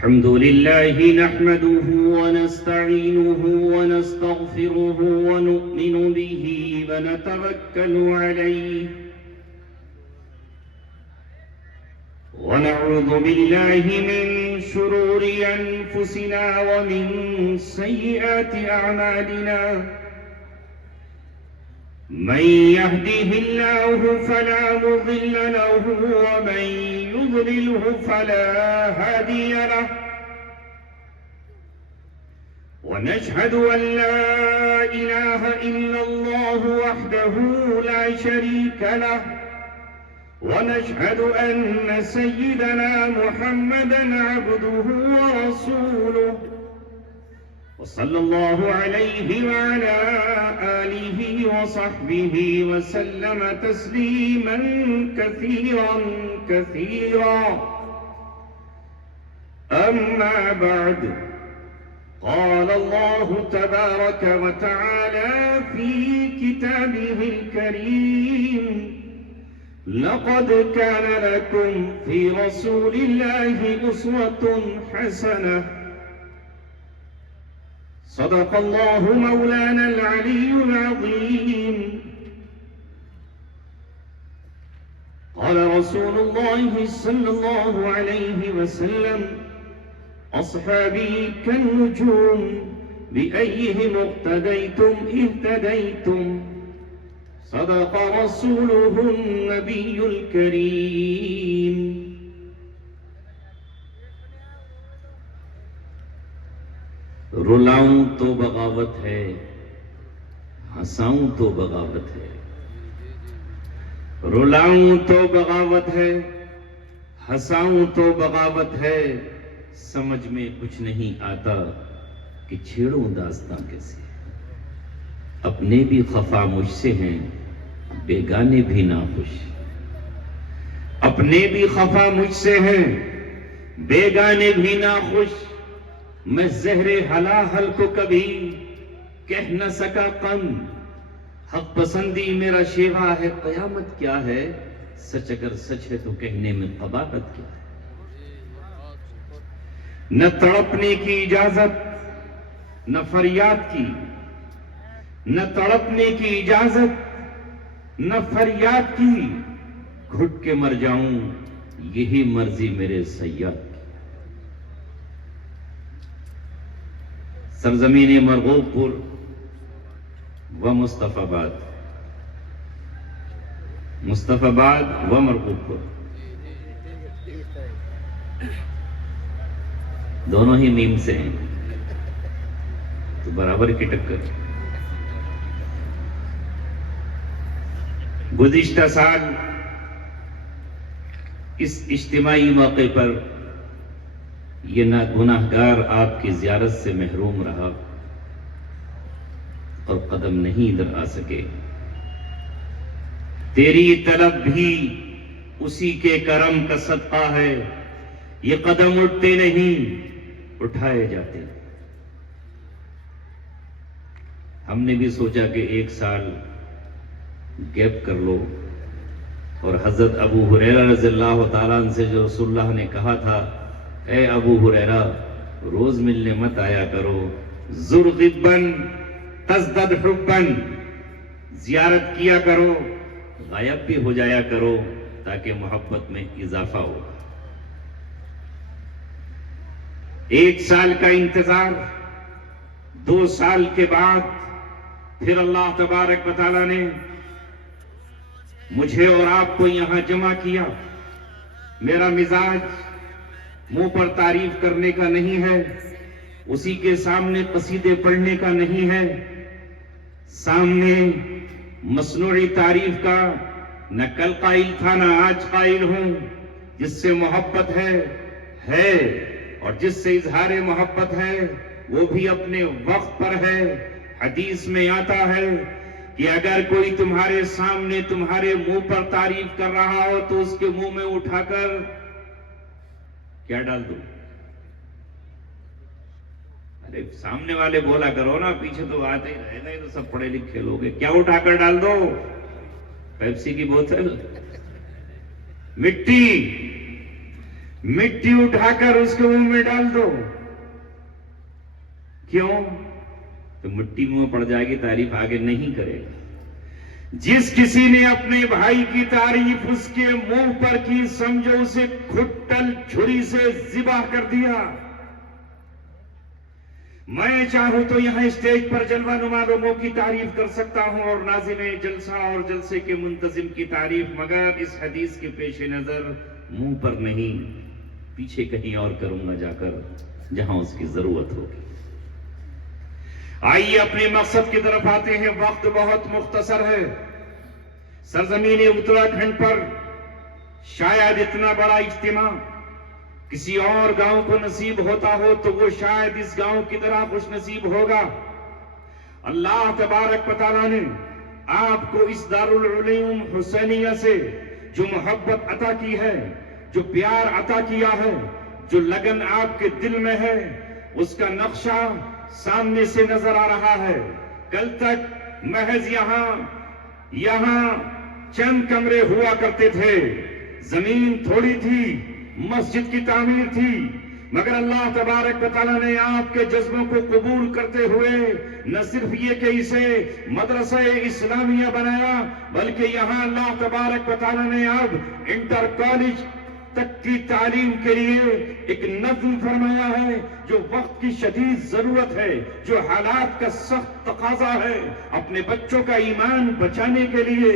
الحمد لله نحمده ونستعينه ونستغفره ونؤمن به ونتوكل عليه ونعوذ بالله من شرور أنفسنا ومن سيئات أعمالنا من يهده الله فلا مضل له ومن يضلله فلا هادي له ونشهد أن لا إله إلا الله وحده لا شريك له ونشهد أن سيدنا محمدا عبده ورسوله وصلى الله عليه وعلى آله وصحبه وسلم تسليما كثيرا كثيرا أما بعد قال الله تبارك وتعالى في كتابه الكريم لقد كان لكم في رسول الله أسوة حسنة صدق الله مولانا العلي العظيم قال رسول الله صلى الله عليه وسلم أصحابي كالنجوم بأيهم اقتديتم اهتديتم صدق رسوله النبي الكريم رلاؤں تو بغاوت ہے ہنساؤں تو بغاوت ہے رلاؤں تو بغاوت ہے ہنساؤں تو بغاوت ہے سمجھ میں کچھ نہیں آتا کہ چھیڑوں داستاں کیسے اپنے بھی خفا مجھ سے ہیں بیگانے بھی ناخوش اپنے بھی خفا مجھ سے ہیں بیگانے بھی ناخوش میں زہر ہلاہل کو کبھی کہہ نہ سکا کم حق پسندی میرا شیوا ہے قیامت کیا ہے سچ اگر سچ ہے تو کہنے میں قباحت کیا ہے نہ تڑپنے کی اجازت نہ فریاد کی نہ تڑپنے کی اجازت نہ فریاد کی گھٹ کے مر جاؤں یہی مرضی میرے سیاد سرزمین مرغوب پور و مصطفی آباد مصطفی آباد و مرغوب پور دونوں ہی نیم سے ہیں تو برابر کی ٹکر گزشتہ سال اس اجتماعی موقع پر یہ ناگناہگار آپ کی زیارت سے محروم رہا اور قدم نہیں ادھر آ سکے تیری طلب بھی اسی کے کرم کا صدقہ ہے یہ قدم اٹھتے نہیں اٹھائے جاتے ہم نے بھی سوچا کہ ایک سال گیپ کر لو اور حضرت ابو ہریرہ رضی اللہ تعالیٰ عنہ سے جو رسول اللہ نے کہا تھا اے ابو ہریرہ روز ملنے مت آیا کرو زر غباً تزدد حباً زیارت کیا کرو غائب بھی ہو جایا کرو تاکہ محبت میں اضافہ ہو ایک سال کا انتظار 2 سال کے بعد پھر اللہ تبارک و تعالیٰ نے مجھے اور آپ کو یہاں جمع کیا میرا مزاج منہ پر تعریف کرنے کا نہیں ہے اسی کے سامنے قصیدے پڑھنے کا نہیں ہے سامنے مصنوعی تعریف کا نہ کل قائل تھا نہ آج قائل ہوں جس سے محبت ہے اور جس سے اظہار محبت ہے وہ بھی اپنے وقت پر ہے حدیث میں آتا ہے کہ اگر کوئی تمہارے سامنے تمہارے منہ پر تعریف کر رہا ہو تو اس کے منہ میں اٹھا کر کیا ڈال دو ارے سامنے والے بولا کرو نا پیچھے تو آتے ہی رہے گا تو سب پڑھے لکھے لوگ کیا اٹھا کر ڈال دو پیپسی کی بوتل مٹی مٹی اٹھا کر اس کو منہ میں ڈال دو. کیوں؟ تو مٹی منہ پڑ جائے گی، تعریف آگے نہیں کرے گا. جس کسی نے اپنے بھائی کی تعریف اس کے منہ پر کی، سمجھو اسے کھٹل چھری سے ذبح کر دیا. میں چاہوں تو یہاں اسٹیج پر جلوہ نما لوگوں کی تعریف کر سکتا ہوں اور ناظم جلسہ اور جلسے کے منتظم کی تعریف، مگر اس حدیث کے پیش نظر منہ پر نہیں، پیچھے کہیں اور کروں گا جا کر جہاں اس کی ضرورت ہوگی. آئیے اپنے مقصد کی طرف آتے ہیں. وقت بہت مختصر ہے. سرزمین اتراکھنڈ پر شاید اتنا بڑا اجتماع کسی اور گاؤں کو نصیب ہوتا ہو تو وہ شاید اس گاؤں کی طرح خوش نصیب ہوگا. اللہ تبارک و تعالیٰ نے آپ کو اس دارالعلوم حسینیہ سے جو محبت عطا کی ہے، جو پیار عطا کیا ہے، جو لگن آپ کے دل میں ہے، اس کا نقشہ سامنے سے نظر آ رہا ہے. کل تک محض یہاں چند کمرے ہوا کرتے تھے، زمین تھوڑی تھی، مسجد کی تعمیر تھی، مگر اللہ تبارک و تعالیٰ نے آپ کے جذبوں کو قبول کرتے ہوئے نہ صرف یہ کہ اسے مدرسہ اسلامیہ بنایا، بلکہ یہاں اللہ تبارک و تعالیٰ نے اب انٹر کالج تک کی تعلیم کے لیے ایک نظم فرمایا ہے، جو وقت کی شدید ضرورت ہے، جو حالات کا سخت تقاضا ہے. اپنے بچوں کا ایمان بچانے کے لیے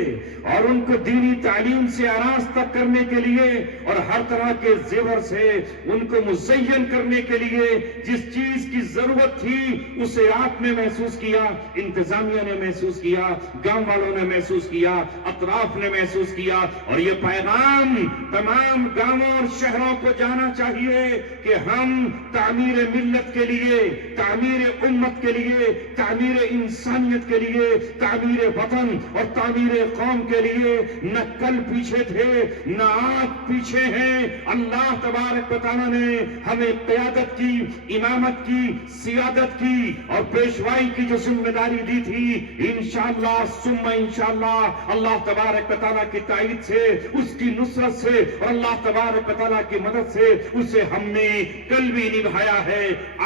اور ان کو دینی تعلیم سے آراستہ کرنے کے لیے اور ہر طرح کے زیور سے ان کو مزین کرنے کے لیے جس چیز کی ضرورت تھی اسے آپ نے محسوس کیا، انتظامیہ نے محسوس کیا، گاؤں والوں نے محسوس کیا، اطراف نے محسوس کیا. اور یہ پیغام تمام گاؤں اور شہروں کو جانا چاہیے کہ ہم تعمیر ملت کے لیے، تعمیر امت کے لیے، تعمیر انسانیت کے لیے، تعمیر وطن اور تعمیر قوم کے لیے نہ کل پیچھے تھے نہ آج پیچھے ہیں. اللہ تبارک و تعالیٰ نے ہمیں قیادت کی، امامت کی، سیادت کی اور پیشوائی کی جو ذمہ داری دی تھی، انشاءاللہ ثم انشاءاللہ اللہ تبارک و تعالیٰ کی تائید سے، اس کی نصرت سے اور اللہ تبارک و تعالیٰ کی مدد سے اسے ہم نے کل بھی نبھایا ہے،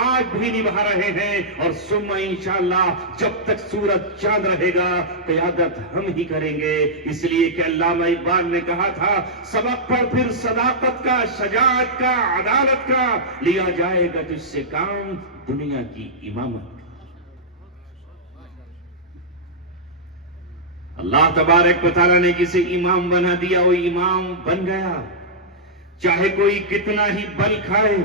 آج بھی نبھا رہے ہیں اور ثم انشاءاللہ جب تک سورج چاند رہے گا قیادت ہم ہی کریں گے. اس لیے کہ علامہ اقبال نے کہا تھا، سبق پر پھر صداقت کا، شجاعت کا، عدالت کا لیا جائے گا جس سے کام دنیا کی امامت. اللہ تبارک و تعالیٰ نے کسی امام بنا دیا، وہ امام بن گیا، چاہے کوئی کتنا ہی بل کھائے.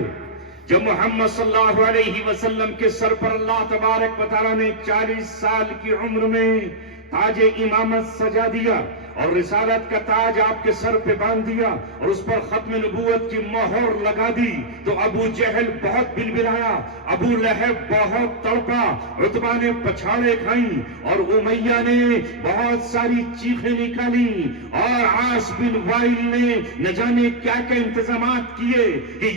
جب محمد صلی اللہ علیہ وسلم کے سر پر اللہ تبارک و تعالیٰ نے 40 سال کی عمر میں تاج امامت سجا دیا اور رسالت کا تاج آپ کے سر پہ باندھ دیا اور اس پر ختم نبوت کی مہر لگا دی، تو ابو جہل بہت بلبلایا، ابو لہب بہت تڑپا، عتبہ نے پچھاڑے کھائیں اور امیہ نے بہت ساری چیخیں نکالی اور عاص بن وائل نے نہ جانے کیا کیا انتظامات کیے کہ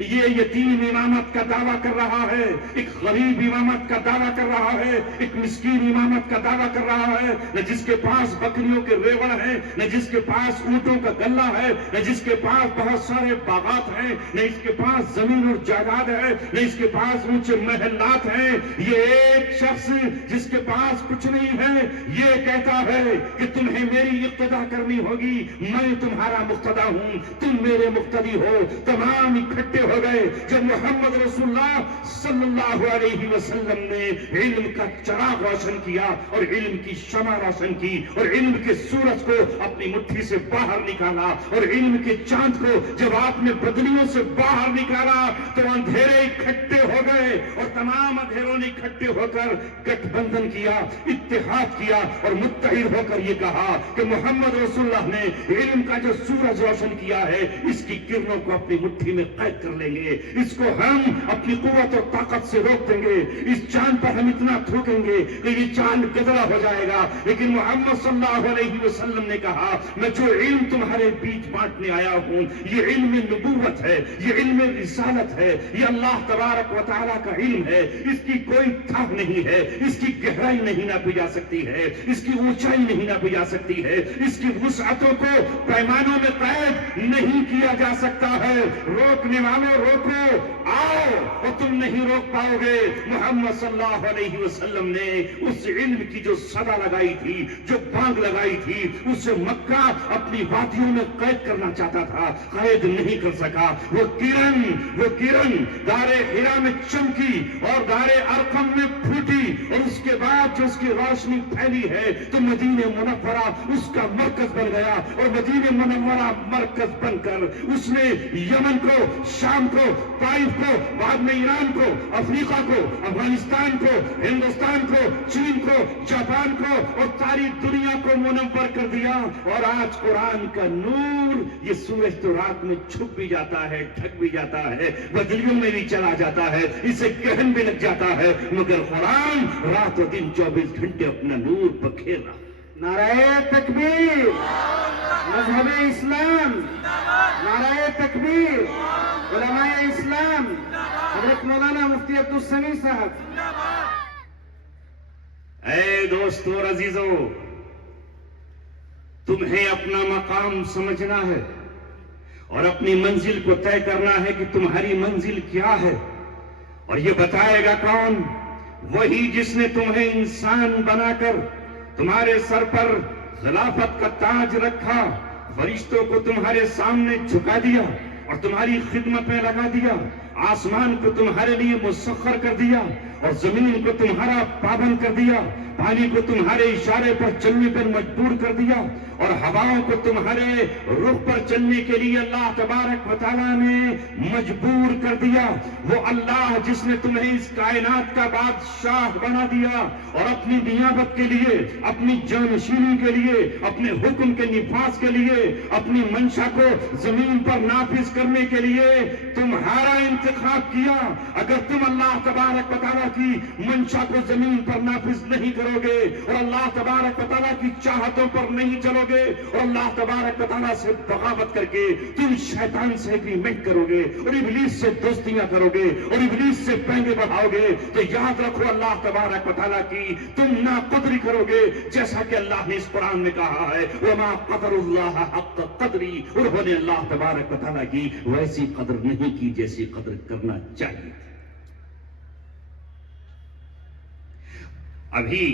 یہ یتیم امامت کا دعویٰ کر رہا ہے، ایک غریب امامت کا دعویٰ کر رہا ہے، ایک مسکین امامت کا دعویٰ کر رہا ہے، نہ جس کے پاس بکریوں کے ریوڑ ہیں، نہ جس کے پاس اونٹوں کا گلہ ہے، نہ جس کے پاس بہت سارے باغات ہیں، نہ اس کے پاس زمین اور جائیداد ہے، نہ اس کے پاس اونچے محلات ہیں. یہ ایک شخص جس کے پاس کچھ نہیں ہے یہ کہتا ہے کہ تمہیں میری اقتدا کرنی ہوگی، میں تمہارا مقتدا ہوں، تم میرے مقتدی ہو. تمام اکٹھے ہو گئے. جب محمد رسول اللہ صلی اللہ علیہ وسلم نے علم کا چراغ روشن کیا اور علم کی شمع روشن کی اور علم کے سورج کو اپنی مٹھی سے باہر نکالا اور علم کے چاند کو جب آپ نے بدلیوں سے باہر نکالا تو اندھیرے اکٹھے ہو گئے اور تمام اندھیروں نے اکٹھے ہو کر گٹھ بندھن کیا، اتحاد کیا اور متحد ہو کر یہ کہا کہ محمد رسول اللہ نے علم کا جو سورج روشن کیا ہے اس کی کرنوں کو اپنی مٹھی میں قید کر لیں گے، اس کو ہم اپنی قوت اور طاقت سے روک دیں گے، اس چاند پر ہم اتنا تھوکیں گے کہ یہ چاند گدلا ہو جائے گا. لیکن محمد صلی اللہ علیہ وسلم نے کہا میں جو علم تمہارے بیچ بانٹنے آیا ہوں یہ علم نبوت ہے، یہ علم رسالت ہے، یہ اللہ تبارک و تعالیٰ کا علم ہے، اس کی کوئی تھا نہیں ہے، اس کی گہرائی نہیں ناپی جا سکتی ہے، اس کی اونچائی نہیں ناپی جا سکتی ہے، اس کی وسعتوں کو پیمانوں میں قید نہیں کیا جا سکتا ہے۔ روکنے والوں روکو، آؤ، اور تم نہیں روک پاؤ گے۔ محمد صلی اللہ علیہ وسلم نے اس علم کی جو صدا لگائی تھی، جو بانگ لگائی تھی، اسے مکہ اپنی وادیوں میں قید کرنا چاہتا تھا، قید نہیں کر سکا۔ وہ کرن غار حرا میں چمکی اور غار ارقم میں پھوٹی، اور اس کے بعد جو اس کی روشنی پھیلی ہے تو مدینہ منورہ اس کا مرکز بن گیا، اور مدینہ منورہ مرکز بن کر اس نے یمن کو، شام کو، طائف کو، بعد میں ایران کو، افریقہ کو، افغانستان کو، ہندوستان کو، چین کو، جاپان کو اور ساری دنیا کو منور کر دیا۔ اور آج قرآن کا نور یہ سورج تو رات میں چھپ بھی جاتا ہے، ڈھک بھی جاتا ہے، بدلیوں میں بھی چلا جاتا ہے، اسے گہن بھی لگ جاتا ہے، مگر قرآن رات و دن 24 گھنٹے اپنا نور بکھیر رہا۔ نعرہ تکبیر، مذہب اسلام، نعرہ تکبیر، علماء اسلام، حضرت مولانا مفتی عبدالسمیع صاحب۔ اے دوستو اور عزیزو، تمہیں اپنا مقام سمجھنا ہے اور اپنی منزل کو طے کرنا ہے کہ تمہاری منزل کیا ہے، اور یہ بتائے گا کون؟ وہی جس نے تمہیں انسان بنا کر تمہارے سر پر خلافت کا تاج رکھا، فرشتوں کو تمہارے سامنے جھکا دیا اور تمہاری خدمت میں لگا دیا، آسمان کو تمہارے لیے مسخر کر دیا اور زمین کو تمہارا پابند کر دیا، پانی کو تمہارے اشارے پر چلنے پر مجبور کر دیا، اور ہواؤں کو تمہارے رخ پر چلنے کے لیے اللہ تبارک و تعالیٰ نے مجبور کر دیا۔ وہ اللہ جس نے تمہیں اس کائنات کا بادشاہ بنا دیا اور اپنی نیابت کے لیے، اپنی جانشینی کے لیے، اپنے حکم کے نفاذ کے لیے، اپنی منشا کو زمین پر نافذ کرنے کے لیے تمہارا انتخاب کیا۔ اگر تم اللہ تبارک و تعالیٰ کی منشا کو زمین پر نافذ نہیں کرو گے اور اللہ تبارک و تعالیٰ کی چاہتوں پر نہیں چلو گے اور اللہ تبارک و تعالیٰ سے بغاوت کر کے تم شیطان سے ایگریمنٹ کرو گے اور ابلیس سے دوستیاں کرو گے اور ابلیس سے پینگے بڑھاؤ گے، تو یاد رکھو اللہ تبارک و تعالیٰ کی تم ناقدری کرو گے، جیسا کہ اللہ نے اس قرآن میں کہا ہے وَمَا قَدَرُ اللَّهَ حَقَّ قَدْرِهِ، انہوں نے اللہ تبارک و تعالیٰ کی ویسی قدر نہیں کی جیسی قدر کرنا چاہیے۔ ابھی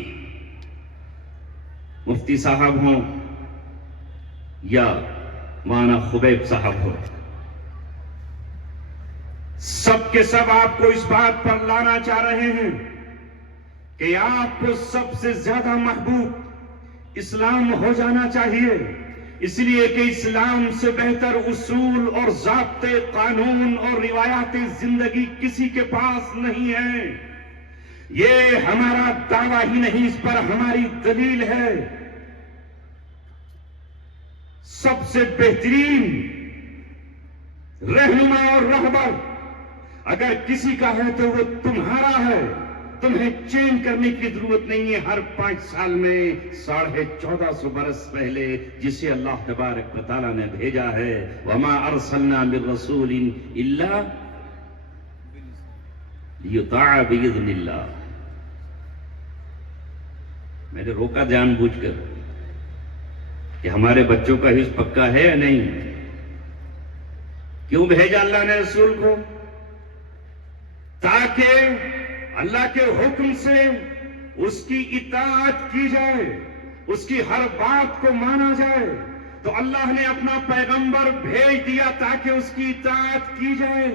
مفتی صاحب ہوں یا مولانا خبیب صاحب ہو، سب کے سب آپ کو اس بات پر لانا چاہ رہے ہیں کہ آپ کو سب سے زیادہ محبوب اسلام ہو جانا چاہیے، اس لیے کہ اسلام سے بہتر اصول اور ضابطے، قانون اور روایات زندگی کسی کے پاس نہیں ہے۔ یہ ہمارا دعویٰ ہی نہیں، اس پر ہماری دلیل ہے۔ سب سے بہترین رہنما اور رہبر اگر کسی کا ہے تو وہ تمہارا ہے، تمہیں چینج کرنے کی ضرورت نہیں ہے۔ ہر 5 سال میں 1450 برس پہلے جسے اللہ تبارک و تعالیٰ نے بھیجا ہے، وَمَا أَرْسَلْنَا مِن رَّسُولٍ إِلَّا لِيُطَاعَ بِإِذْنِ اللَّهِ۔ میں نے روکا جان بوجھ کر کہ ہمارے بچوں کا حفظ پکا ہے یا نہیں۔ کیوں بھیجا اللہ نے رسول کو؟ تاکہ اللہ کے حکم سے اس کی اطاعت کی جائے، اس کی ہر بات کو مانا جائے۔ تو اللہ نے اپنا پیغمبر بھیج دیا تاکہ اس کی اطاعت کی جائے۔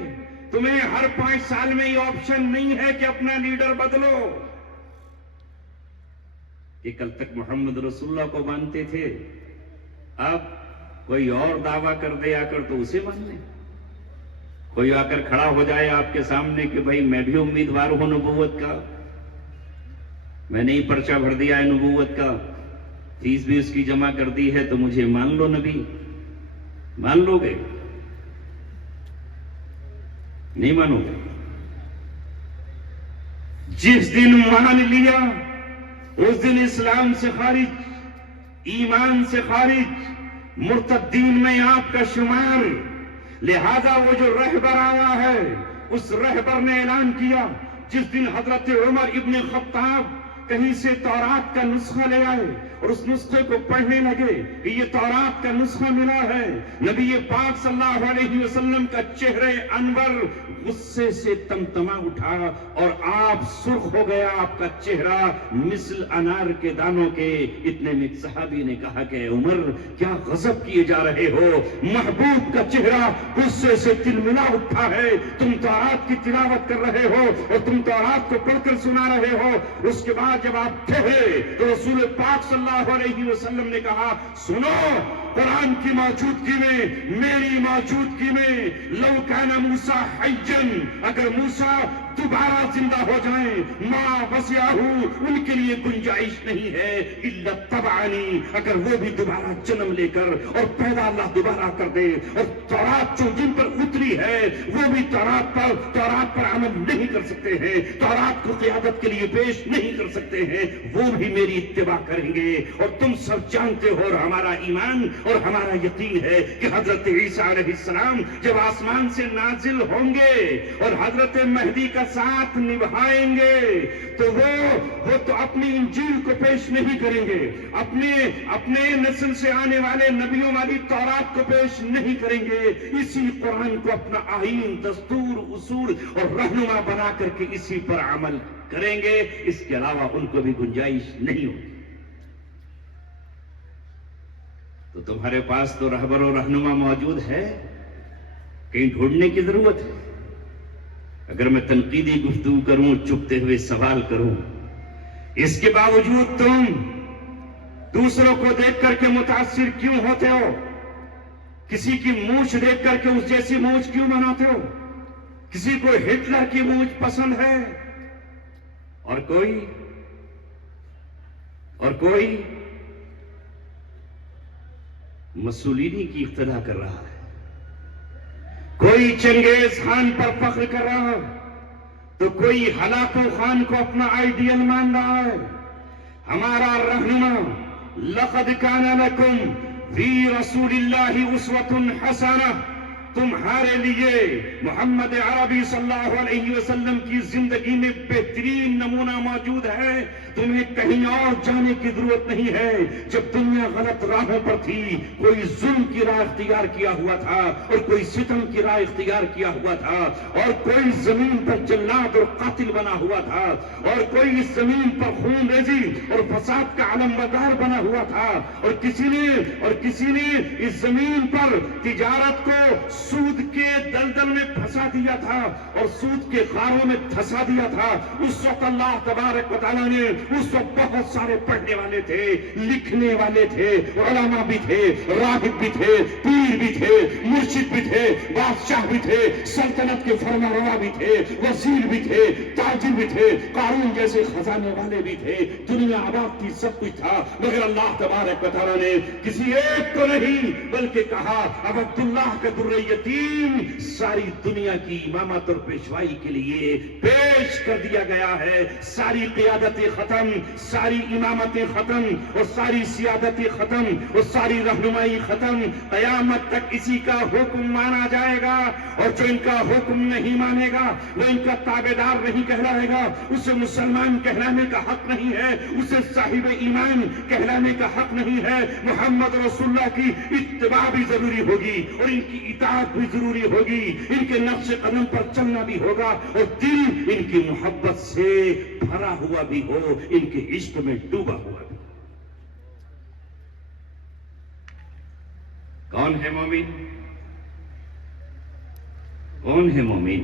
تمہیں ہر 5 سال میں یہ آپشن نہیں ہے کہ اپنا لیڈر بدلو۔ کہ کل تک محمد رسول اللہ کو مانتے تھے، اب کوئی اور دعویٰ کر دے آ کر تو اسے مان لیں۔ کوئی آ کر کھڑا ہو جائے آپ کے سامنے کہ بھائی میں بھی امیدوار ہوں نبوت کا، میں نے ہی پرچہ بھر دیا ہے نبوت کا، فیس بھی اس کی جمع کر دی ہے، تو مجھے مان لو نبی، مان لو گے؟ نہیں مانو گے۔ جس دن مان لیا اس دن اسلام سے خارج ایمان سے خارج، مرتدین میں آپ کا شمار. لہذا وہ جو رہبر آیا ہے اس رہبر نے اعلان کیا، جس دن حضرت عمر ابن خطاب کہیں سے تورات کا نسخہ لے آئے اور اس نسخے کو پڑھنے لگے کہ یہ تورات کا نسخہ ملا ہے، نبی پاک صلی اللہ علیہ وسلم کا چہرہ انور غصے سے تمتما اٹھا اور آپ سرخ ہو گیا، آپ کا چہرہ مثل انار کے دانوں کے. اتنے میں ایک صحابی نے کہا کہ عمر کیا غضب کیے جا رہے ہو، محبوب کا چہرہ غصے سے تلملا اٹھا ہے، تم تورات کی تلاوت کر رہے ہو اور تم تورات کو پڑھ کر سنا رہے ہو. اس کے بعد جب آپ ٹھہرے تو رسول پاک صلی اللہ علیہ وسلم نے کہا سنو، قرآن کی موجودگی میں، میری موجودگی میں، لو کان موسیٰ حیًّا، اگر موسیٰ دوبارہ زندہ ہو جائیں، ما وسعہ، ان کے لیے گنجائش نہیں ہے، الا اتبعنی، اگر وہ بھی دوبارہ جنم لے کر اور پیدا اللہ دوبارہ کر دے اور تورات جو جن پر اتری ہے وہ بھی تورات پر عمل نہیں کر سکتے ہیں، تورات کو قیادت کے لیے پیش نہیں کر سکتے ہیں، وہ بھی میری اتباع کریں گے. اور تم سب جانتے ہو اور ہمارا ایمان اور ہمارا یقین ہے کہ حضرت عیسیٰ علیہ السلام جب آسمان سے نازل ہوں گے اور حضرت مہدی کا ساتھ نبھائیں گے تو وہ تو اپنی انجیل کو پیش نہیں کریں گے، اپنے نسل سے آنے والے نبیوں والی تورات کو پیش نہیں کریں گے، اسی قرآن کو اپنا آئین، دستور، اصول اور رہنما بنا کر کے اسی پر عمل کریں گے. اس کے علاوہ ان کو بھی گنجائش نہیں ہوگی. تو تمہارے پاس تو رہبر و رہنما موجود ہے، کہیں ڈھونڈنے کی ضرورت ہے. اگر میں تنقیدی گفتگو کروں، چپتے ہوئے سوال کروں، اس کے باوجود تم دوسروں کو دیکھ کر کے متاثر کیوں ہوتے ہو؟ کسی کی مونچھ دیکھ کر کے اس جیسی مونچھ کیوں بناتے ہو؟ کسی کو ہٹلر کی مونچھ پسند ہے اور کوئی مسولینی کی اقتدا کر رہا ہے، کوئی چنگیز خان پر فخر کر رہا ہے، تو کوئی ہلاکو خان کو اپنا آئیڈیل مان رہا ہے. ہمارا رہنما لقد کان لکم فی رسول اللہ اسوۃ حسنہ، تمہارے لیے محمد عربی صلی اللہ علیہ وسلم کی زندگی میں بہترین نمونہ موجود ہے. تمہیں کہیں اور جانے کی ضرورت نہیں ہے. جب دنیا غلط راہوں پر تھی، کوئی ظلم کی راہ اختیار کیا ہوا تھا اور کوئی ستم کی راہ اختیار کیا ہوا تھا، اور کوئی زمین پر جلاد اور قاتل بنا ہوا تھا، اور کوئی اس زمین پر خون ریزی اور فساد کا علمبردار بنا ہوا تھا، اور کسی نے اس زمین پر تجارت کو سود کے دلدل میں پھنسا دیا تھا اور سود کے خاروں میں دھسا دیا تھا. اس وقت اللہ تبارک و تعالیٰ نے اس وقت بہت سارے پڑھنے والے تھے، لکھنے والے تھے، علماء بھی تھے، راہب بھی تھے، پیر بھی تھے، مرشد بھی تھے، بادشاہ بھی تھے، سلطنت کے فرما روا بھی تھے، وزیر بھی تھے، تاجر بھی تھے، قارون جیسے خزانے والے بھی تھے. دنیا آباد کی سب کچھ تھا، مگر اللہ تبارک و تعالیٰ نے کسی ایک کو نہیں بلکہ کہا اب عبداللہ کا در یتیم ساری دنیا کی امامت اور پیشوائی کے لیے پیش کر دیا گیا ہے. ساری قیادتیں ختم، ساری امامتیں ختم اور ساری سیادتیں ختم اور ساری رہنمائی ختم. قیامت تک اسی کا حکم مانا جائے گا، اور جو ان کا حکم نہیں مانے گا وہ ان کا تابعدار نہیں کہلائے گا، اسے مسلمان کہلانے کا حق نہیں ہے، اسے صاحب ایمان کہلانے کا حق نہیں ہے. محمد رسول اللہ کی اتباع بھی ضروری ہوگی اور ان کی اطاعت بھی ضروری ہوگی، ان کے نقش قدم پر چلنا بھی ہوگا، اور دل ان کی محبت سے بھرا ہوا بھی ہو، ان کے عشق میں ڈوبا ہوا بھی. کون ہے مومن؟ کون ہے مومن؟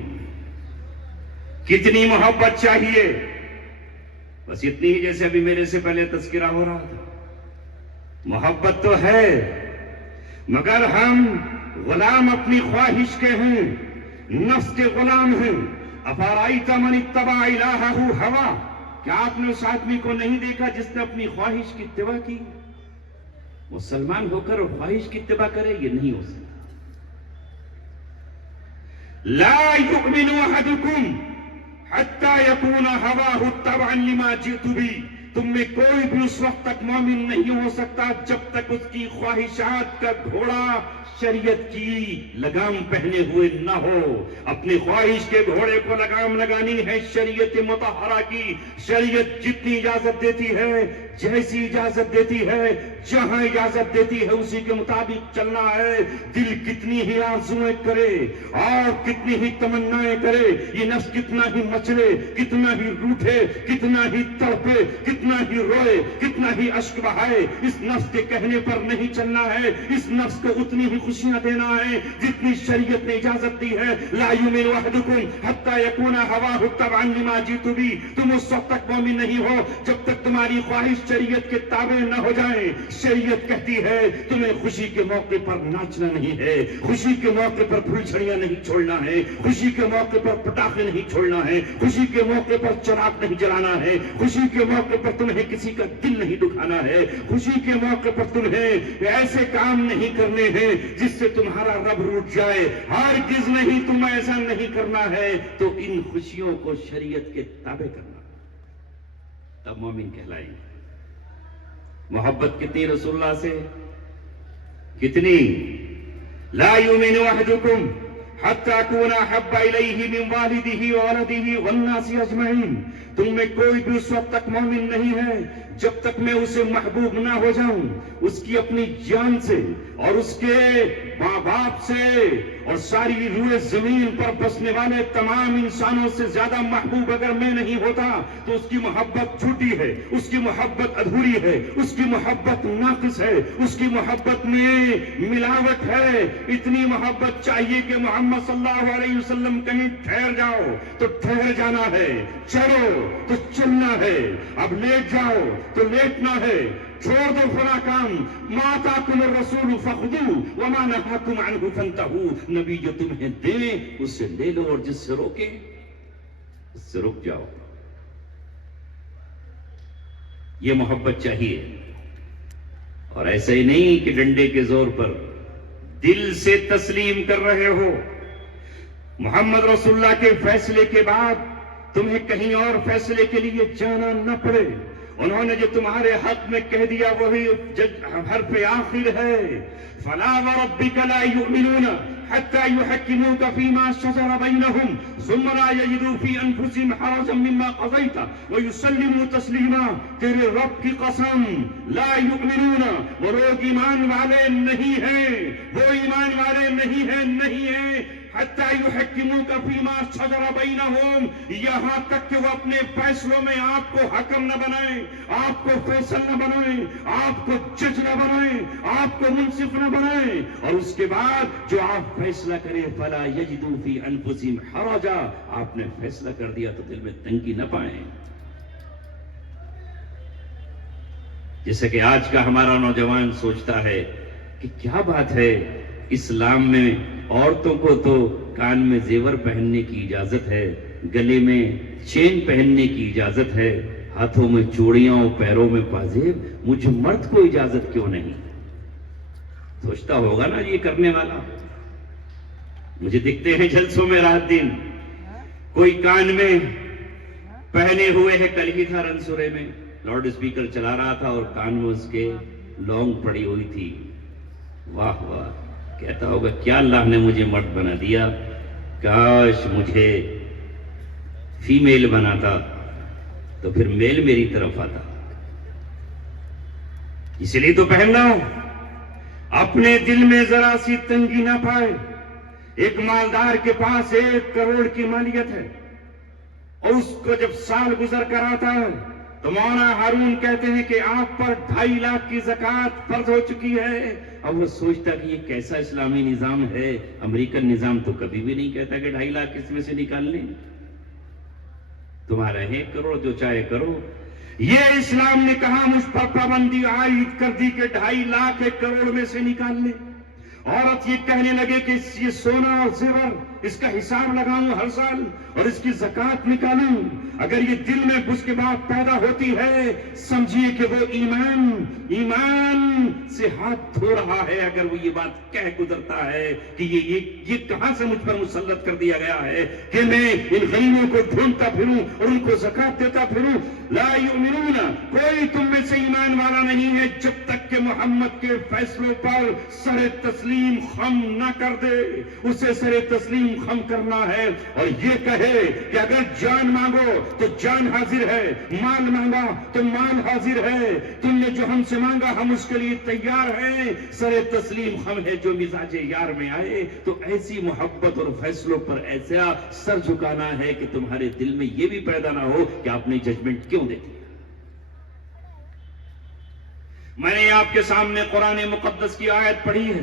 کتنی محبت چاہیے؟ بس اتنی ہی جیسے ابھی میرے سے پہلے تذکرہ ہو رہا تھا. محبت تو ہے، مگر ہم غلام اپنی خواہش کے ہیں، نفس کے غلام ہیں. افرأیت من اتبع الہہ ہوا، کیا آپ نے اس آدمی کو نہیں دیکھا جس نے اپنی خواہش کی اتباع کی؟ مسلمان ہو کر خواہش کی اتباع کرے، یہ نہیں ہو سکتا. لا یؤمن احدکم حتی یکون ہواہ تبعا لما جئت بہ، تم میں کوئی بھی اس وقت تک مومن نہیں ہو سکتا جب تک اس کی خواہشات کا گھوڑا شریعت کی لگام پہنے ہوئے نہ ہو. اپنی خواہش کے گھوڑے کو لگام لگانی ہے شریعت مطہرہ کی. شریعت جتنی اجازت دیتی ہے، جیسی اجازت دیتی ہے، جہاں اجازت دیتی ہے اسی کے مطابق چلنا ہے. دل کتنی ہی آرزویں کرے اور کتنی ہی تمنائیں کرے، یہ نفس کتنا ہی مچلے، کتنا ہی روٹھے، کتنا ہی تڑپے، کتنا ہی روئے، کتنا ہی اشک بہائے، اس نفس کے کہنے پر نہیں چلنا ہے. اس نفس کو اتنی ہی خوشیاں دینا ہے جتنی شریعت نے اجازت دی ہے. لا یؤمن احدکم حتی یکون ہواہ تبعا لما جئت بہ. تم اس وقت تک مومن نہیں ہو جب تک تمہاری خواہش شریعت کے تابع نہ ہو جائیں. شریعت کہتی ہے تمہیں خوشی کے موقع پر ناچنا نہیں ہے، خوشی کے موقع پر پھول جھڑیاں نہیں چھوڑنا ہے، خوشی کے موقع پر پٹاخے نہیں چھوڑنا ہے، خوشی کے موقع پر چراغ نہیں جلانا ہے، خوشی کے موقع پر تمہیں کسی کا دل نہیں دکھانا ہے، خوشی کے موقع پر تمہیں ایسے کام نہیں کرنے ہیں جس سے تمہارا رب روٹ جائے. ہرگز نہیں، تم ایسا نہیں کرنا ہے. تو ان خوشیوں کو شریعت کے تابع کرنا، تب مومن کہلائیں گے. محبت کتنی رسول اللہ سے؟ کتنی؟ لا یؤمن احدکم حتی اکون احب الیہ من والدہ وولدہ والناس اجمعین. تم میں کوئی بھی اس وقت تک مومن نہیں ہے جب تک میں اسے محبوب نہ ہو جاؤں، اس کی اپنی جان سے اور اس کے ماں باپ سے اور ساری روئے زمین پر بسنے والے تمام انسانوں سے زیادہ محبوب اگر میں نہیں ہوتا تو اس کی محبت جھوٹی ہے، اس کی محبت ادھوری ہے، اس کی محبت ناقص ہے، اس کی محبت میں ملاوٹ ہے. اتنی محبت چاہیے کہ محمد صلی اللہ علیہ وسلم کہیں ٹھہر جاؤ تو ٹھہر جانا ہے، چلو تو چلنا ہے، اب لیٹ جاؤ تو لیٹنا ہے، چھوڑ دو فلاں کام. ما آتاکم الرسول فخذوہ وما نہاکم عنہ فانتہوا. نبی جو تمہیں دیں اس سے لے لو اور جس سے روکے اس سے رک جاؤ. یہ محبت چاہیے، اور ایسا ہی نہیں کہ ڈنڈے کے زور پر، دل سے تسلیم کر رہے ہو. محمد رسول اللہ کے فیصلے کے بعد تمہیں کہیں اور فیصلے کے لیے جانا نہ پڑے. انہوں نے جو تمہارے حق میں کہہ دیا وہی حرف آخر ہے. فلا وربک لا یؤمنون حتی یحکموک فیما شجر بینہم ثم لا یجدوا فی انفسہم حرجا مما قضیت ویسلموا تسلیما. تیرے رب کی قسم، لا یؤمنون، وہ لوگ ایمان والے نہیں ہیں، وہ ایمان والے نہیں ہیں حتی یحکموک فیما شجر بینہم، یہاں تک کہ وہ اپنے فیصلوں میں آپ کو حکم نہ بنائیں، آپ کو فیصل نہ بنائیں، آپ کو جج نہ بنائیں، آپ کو منصف نہ بنائیں. اور اس کے بعد جو آپ فیصلہ کریں فلا یجدوا فی انفسہم حرجا، آپ نے فیصلہ کر دیا تو دل میں تنگی نہ پائیں. جیسے کہ آج کا ہمارا نوجوان سوچتا ہے کہ کیا بات ہے، اسلام میں عورتوں کو تو کان میں زیور پہننے کی اجازت ہے، گلے میں چین پہننے کی اجازت ہے، ہاتھوں میں چوڑیاں اور پیروں میں پازیب، مجھ مرد کو اجازت کیوں نہیں؟ سوچتا ہوگا نا یہ کرنے والا. مجھے دکھتے ہیں جلسوں میں رات دن، کوئی کان میں پہنے ہوئے ہے، کل ہی تھا رنسورے میں لاؤڈ اسپیکر چلا رہا تھا اور کان میں اس کے لونگ پڑی ہوئی تھی. واہ واہ، کہتا ہوگا کیا اللہ نے مجھے مرد بنا دیا، کاش مجھے فیمیل بناتا تو پھر میل میری طرف آتا. اسی لیے تو پہن رہا ہوں، اپنے دل میں ذرا سی تنگی نہ پائے. ایک مالدار کے پاس 1 کروڑ کی مالیت ہے اور اس کو جب سال گزر کر آتا ہے تو مولانا ہارون کہتے ہیں کہ آپ پر 2.5 لاکھ کی زکوٰۃ فرض ہو چکی ہے. اب وہ سوچتا کہ یہ کیسا اسلامی نظام ہے، امریکن نظام تو کبھی بھی نہیں کہتا کہ 2.5 لاکھ اس میں سے نکال لیں. تمہارا 1 کروڑ جو چاہے کرو. یہ اسلام نے کہا مجھ پر پابندی عائد کر دی کہ 2.5 لاکھ 1 کروڑ میں سے نکال لیں. عورت یہ کہنے لگے کہ یہ سونا اور زیور اس کا حساب لگاؤں ہر سال اور اس کی زکات نکالوں، اگر یہ دل میں اس کے بعد پیدا ہوتی ہے، سمجھیے کہ وہ ایمان سے ہاتھ دھو رہا ہے۔ اگر وہ یہ بات کہہ گزرتا ہے کہ یہ کہاں سے مجھ پر مسلط کر دیا گیا ہے کہ میں ان غریبوں کو ڈھونڈتا پھروں اور ان کو زکات دیتا پھروں۔ لا یؤمنون، کوئی تم میں سے ایمان والا نہیں ہے جب تک کہ محمد کے فیصلوں پر سر تسلیم خم نہ کر دے۔ اسے سر تسلیم خم کرنا ہے اور یہ کہے کہ اگر جان مانگو تو جان حاضر ہے، مال مانگا تو مال حاضر ہے، تم نے جو ہم سے مانگا ہم اس کے لیے تیار ہیں۔ سر تسلیم خم ہے جو مزاج یار میں آئے تو ایسی محبت اور فیصلوں پر ایسا سر جھکانا ہے کہ تمہارے دل میں یہ بھی پیدا نہ ہو کہ آپ نے ججمنٹ کیوں دے دی۔ میں نے آپ کے سامنے قرآن مقدس کی آیت پڑھی ہے،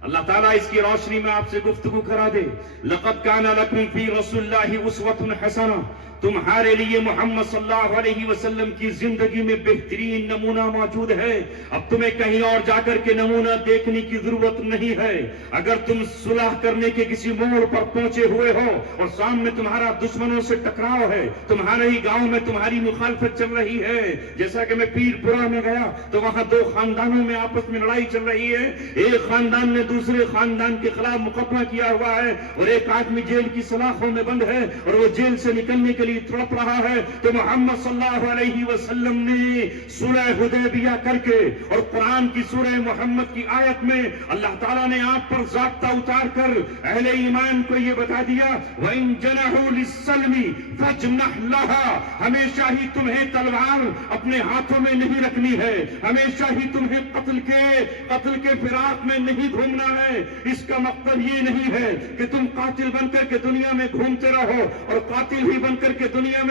اللہ تعالیٰ اس کی روشنی میں آپ سے گفتگو کرا دے۔ لَقَدْ كَانَ لَكُمْ فِي رَسُولِ اللَّهِ أُسْوَةٌ حَسَنَةٌ، تمہارے لیے محمد صلی اللہ علیہ وسلم کی زندگی میں بہترین نمونہ موجود ہے۔ اب تمہیں کہیں اور جا کر کے نمونہ دیکھنے کی ضرورت نہیں ہے۔ اگر تم صلح کرنے کے کسی موڑ پر پہنچے ہوئے ہو اور سامنے تمہارا دشمنوں سے ٹکراؤ ہے، تمہارے ہی گاؤں میں تمہاری مخالفت چل رہی ہے، جیسا کہ میں پیر پورہ میں گیا تو وہاں دو خاندانوں میں آپس میں لڑائی چل رہی ہے، ایک خاندان نے دوسرے خاندان کے خلاف مقدمہ کیا ہوا ہے اور ایک آدمی جیل کی سلاخوں میں بند ہے اور وہ جیل سے نکلنے کے لیے تڑپ رہا ہے، تو محمد صلی اللہ علیہ وسلم نے سورہ حدیبیہ کر کے اور قرآن کی سورہ محمد کی آیت میں اللہ تعالیٰ نے آپ پر ضابطہ اتار کر اہل ایمان کو یہ بتا دیا، وَإِن جَنَحُوا لِلسَّلْمِ فَاجْنَحْ لَهَا، ہمیشہ ہی تمہیں تلوار اپنے ہاتھوں میں نہیں رکھنی ہے، ہمیشہ ہی تمہیں قتل کے فراق میں نہیں گھومنا ہے۔ اس کا مقصد یہ نہیں ہے کہ تم قاتل بن کر کے دنیا میں گھومتے رہو اور قاتل ہی بن کر کے دنیا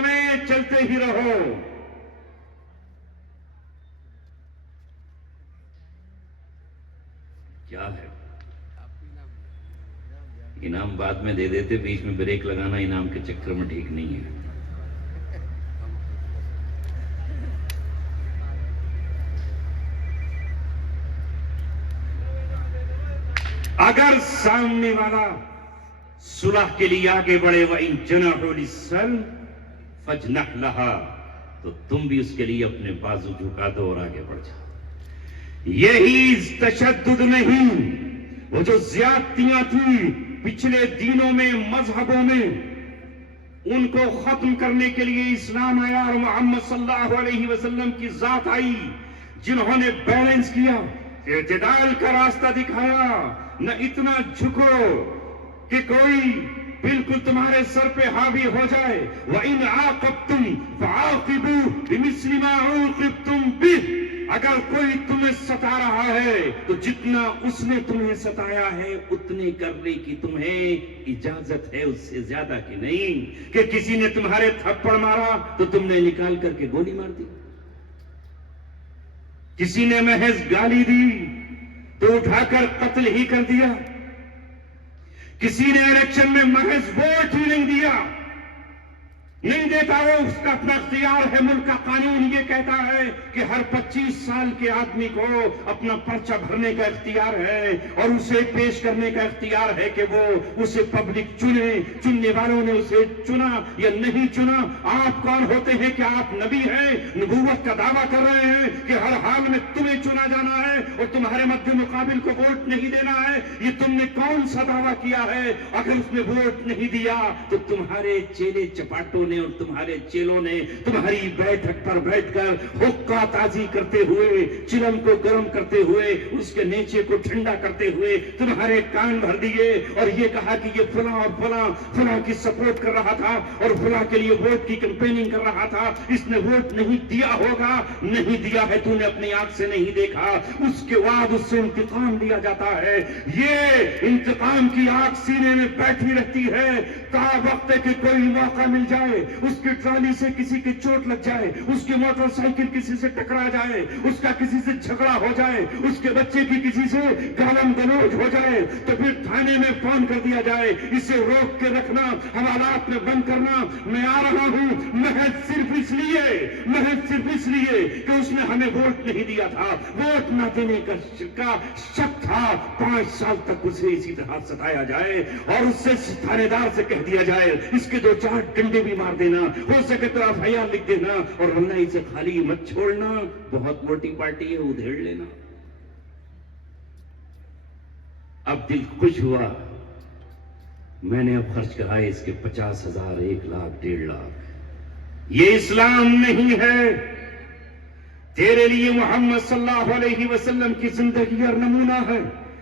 میں چلتے ہی رہو۔ کیا ہے انعام بعد میں دے دیتے، بیچ میں بریک لگانا انعام کے چکر میں ٹھیک نہیں ہے۔ اگر سامنے والا صلح کے لیے آگے بڑھے، وَإِن جَنَحُوا لِلسَّلْمِ فَاجْنَحْ لَهَا، تو تم بھی اس کے لیے اپنے بازو جھکا دو اور آگے بڑھ جاؤ۔ یہی تشدد نہیں، وہ جو زیادتیاں تھیں پچھلے دینوں میں مذہبوں میں، ان کو ختم کرنے کے لیے اسلام آیا اور محمد صلی اللہ علیہ وسلم کی ذات آئی، جنہوں نے بیلنس کیا، اعتدال کا راستہ دکھایا، نہ اتنا جھکو کہ کوئی بالکل تمہارے سر پہ حاوی ہو جائے۔ وَإِنْ عَاقَبْتُمْ فَعَاقِبُوا بِمِثْلِ مَا عُوقِبْتُمْ بِهِ، اگر کوئی تمہیں ستا رہا ہے تو جتنا اس نے تمہیں ستایا ہے اتنے کرنے کی تمہیں اجازت ہے، اس سے زیادہ کی نہیں۔ کہ کسی نے تمہارے تھپڑ مارا تو تم نے نکال کر کے گولی مار دی، کسی نے محض گالی دی تو اٹھا کر قتل ہی کر دیا، کسی نے الیکشن میں محض ووٹ ہی نہیں دیا، نہیں دیتا، وہ اس کا اپنا اختیار ہے۔ ملک کا قانون یہ کہتا ہے کہ ہر 25 سال کے آدمی کو اپنا پرچہ بھرنے کا اختیار ہے اور اسے پیش کرنے کا اختیار ہے کہ وہ اسے پبلک چنے، چننے والوں نے اسے چنا یا نہیں چنا۔ آپ کون ہوتے ہیں کہ آپ نبی ہیں، نبوت کا دعویٰ کر رہے ہیں کہ ہر حال میں تمہیں چنا جانا ہے اور تمہارے مد مقابل کو ووٹ نہیں دینا ہے؟ یہ تم نے کون سا دعویٰ کیا ہے؟ اگر اس نے ووٹ نہیں دیا تو تمہارے چیلے چپاٹوں نے اور تمہارے چیلوں نے تمہاری بیٹھک پر بیٹھ کر حقہ تازی کرتے ہوئے، چلم کو گرم کرتے ہوئے، اس کے نیچے کو ٹھنڈا کرتے ہوئے تمہارے کان بھر دیے اور یہ کہا کہ یہ فلاں اور فلاں کی سپورٹ کر رہا تھا اور فلاں کے لیے ووٹ کی کمپیننگ کر رہا تھا، اس نے ووٹ نہیں دیا ہوگا۔ نہیں دیا ہے، تو نے اپنی آنکھ سے نہیں دیکھا، اس کے بعد اس سے انتقام لیا جاتا ہے۔ یہ انتقام کی آگ سینے میں بیٹھی رہتی ہے تا وقت کہ کوئی موقع مل جائے اس کی ٹرالی سے کسی کی چوٹ لگ جائے, اس کی موٹر سائیکل کسی سے ٹکرا جائے, اس کا کسی سے جھگڑا ہو جائے, اس کے بچے کی کسی سے گالم گلوچ ہو جائے, تو پھر تھانے میں فون کر دیا جائے, اسے روک کے رکھنا, حوالات میں بند کرنا. میں آ رہا ہوں محض صرف اس لیے کہ اس نے ہمیں ووٹ نہیں دیا تھا, ووٹ نہ دینے کا شک تھا. 5 سال تک اسے اسی طرح ستایا جائے اور اس سے تھانے دار سے کہہ دیا جائے اس کے 2-4 ڈنڈے بھی مار دینا, ہو سکے تو FIR لکھ دینا, اور ورنہ اسے خالی مت چھوڑنا, بہت موٹی پارٹی ہے, ادھیڑ لینا. اب دل خوش ہوا, میں نے اب خرچ کرائے اس کے 50,000, 1 لاکھ, 1.5 لاکھ. یہ اسلام نہیں ہے. تیرے لیے محمد صلی اللہ علیہ وسلم کی زندگی اور نمونہ ہے,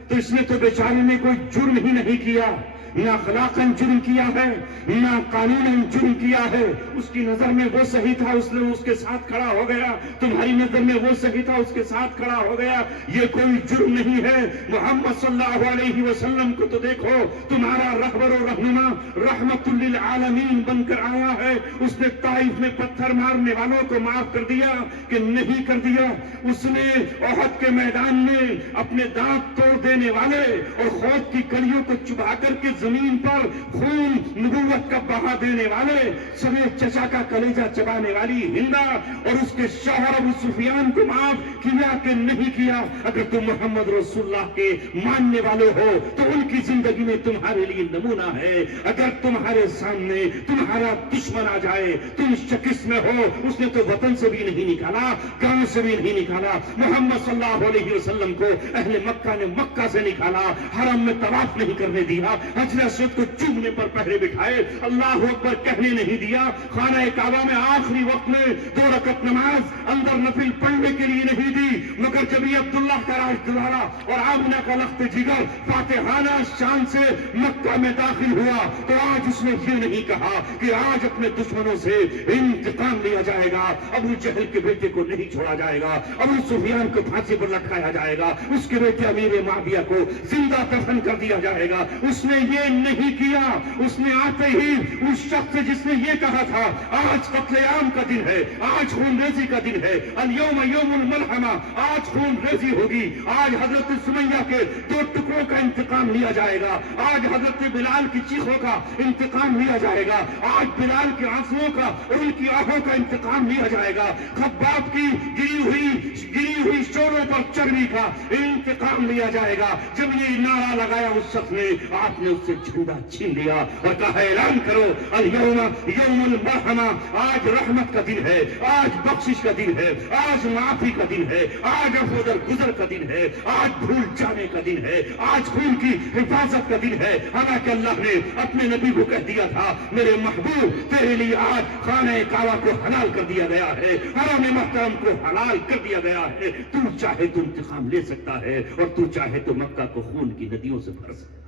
تو اس نے تو بیچارے نے کوئی جرم ہی نہیں کیا, نہ اخلاقاً جرم کیا ہے, نہ قانوناً جرم کیا ہے. اس کی نظر میں وہ صحیح تھا, اس نے اس کے ساتھ کھڑا ہو گیا. تمہاری نظر میں وہ صحیح تھا, اس کے ساتھ کھڑا ہو گیا. یہ کوئی جرم نہیں ہے. محمد صلی اللہ علیہ وسلم کو تو دیکھو, تمہارا رہبر و رہنما رحمت للعالمین بن کر آیا ہے. اس نے طائف میں پتھر مارنے والوں کو معاف کر دیا کہ نہیں کر دیا. اس نے احد کے میدان میں اپنے دانت توڑ دینے والے اور خوف کی کلیوں کو چبا کر کے زمین پر خون نبوت کا بہا دینے والے, سوے چچا کا کلیجہ چبانے والی ہندا اور اس کے شوہر ابو سفیان کو معاف کیا کہ نہیں کیا. اگر تم محمد رسول اللہ کے ماننے والے ہو تو ان کی زندگی میں تمہارے لیے نمونہ ہے. اگر تمہارے سامنے تمہارا دشمن آ جائے, تم شکست میں ہو, اس نے تو وطن سے بھی نہیں نکالا, گاؤں سے بھی نہیں نکالا. محمد صلی اللہ علیہ وسلم کو اہل مکہ نے مکہ سے نکالا, حرم میں طواف نہیں کرنے دیا, حجر اسود کو چومنے پر پہرے بٹھائے, اللہ اکبر کہنے نہیں دیا, خانہ کعبہ میں آخری وقت میں 2 رکعت نماز اندر نفل پڑھنے کے لیے نہیں دی. مگر جب یہ عبداللہ کا راج دلارا اور آمنہ کا لخت جگر فاتحانہ شان سے مکہ میں داخل ہوا, تو آج اس نے یہ نہیں کہا کہ آج اپنے دشمنوں سے انتقام لیا جائے گا. ابو جہل کے بیٹے کو نہیں چھوڑا جائے گا, ابو سفیان کو پھانسی پر لٹکایا جائے گا, اس کے بیٹے امیر معاویہ کو زندہ دفن کر دیا جائے گا. اس نے یہ نہیں کیا. اس نے آتے ہی اس شخص سے جس نے یہ کہا تھا آج قتل عام کا دن ہے, آج خون ریزی کا دن ہے, الیوم یوم الملحمہ, آج خون ریزی ہوگی, آج حضرت سمیہ کے 2 ٹکڑوں کا انتقام لیا جائے گا, آج حضرت بلال کی چیخوں کا انتقام لیا جائے گا, آج بلال کے آنسوؤں کا اور ان کی آہوں کا انتقام لیا جائے گا, خباب کی گری ہوئی شوروں پر چربی کا انتقام لیا جائے گا. جب یہ نعرہ لگایا اس شخص نے, آپ نے اس سے جھنڈا چھین لیا اور کہا اعلان کرو الیوم یوم المرحمہ, آج رحمت کا دن ہے, آج بخشش کا دن ہے, آج معافی کا دن ہے, آج عفو درگزر کا دن ہے, آج بھول جانے کا دن ہے, آج خون کی حفاظت کا دن ہے. حالانکہ اللہ نے اپنے نبی کو کہہ دیا تھا میرے محبوب تیرے لیے آج خانہ کعبہ کو حلال کر دیا گیا ہے, حرم محترم کو حلال کر دیا گیا ہے. تو چاہے تو انتقام لے سکتا ہے اور تو چاہے تو مکہ کو خون کی ندیوں سے بھر سکتا ہے.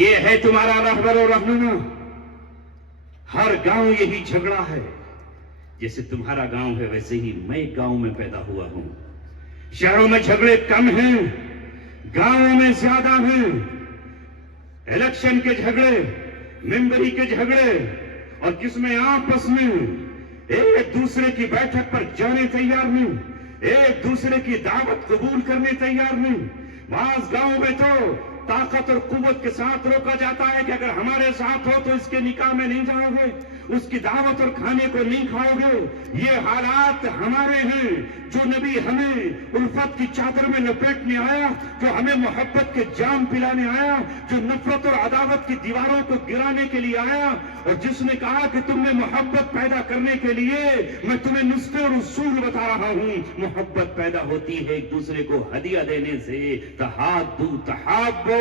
یہ ہے تمہارا رہبر و رہنما. ہر گاؤں یہی جھگڑا ہے. جیسے تمہارا گاؤں ہے ویسے ہی میں گاؤں میں پیدا ہوا ہوں. شہروں میں جھگڑے کم ہیں, گاؤں میں زیادہ ہیں. الیکشن کے جھگڑے, ممبری کے جھگڑے, اور جس میں آپس میں ایک دوسرے کی بیٹھک پر جانے تیار نہیں, ایک دوسرے کی دعوت قبول کرنے تیار نہیں. بعض گاؤں میں تو طاقت اور قوت کے ساتھ روکا جاتا ہے کہ اگر ہمارے ساتھ ہو تو اس کے نکاح میں نہیں جاؤ گے, اس کی دعوت اور کھانے کو نہیں کھاؤ گے. یہ حالات ہمارے ہیں. جو نبی ہمیں الفت کی چادر میں لپیٹنے آیا, جو ہمیں محبت کے جام پلانے آیا, جو نفرت اور عداوت کی دیواروں کو گرانے کے لیے آیا, اور جس نے کہا کہ تم میں محبت پیدا کرنے کے لیے میں تمہیں نسخے اور اصول بتا رہا ہوں. محبت پیدا ہوتی ہے ایک دوسرے کو ہدیہ دینے سے. تحادوا تحابوا,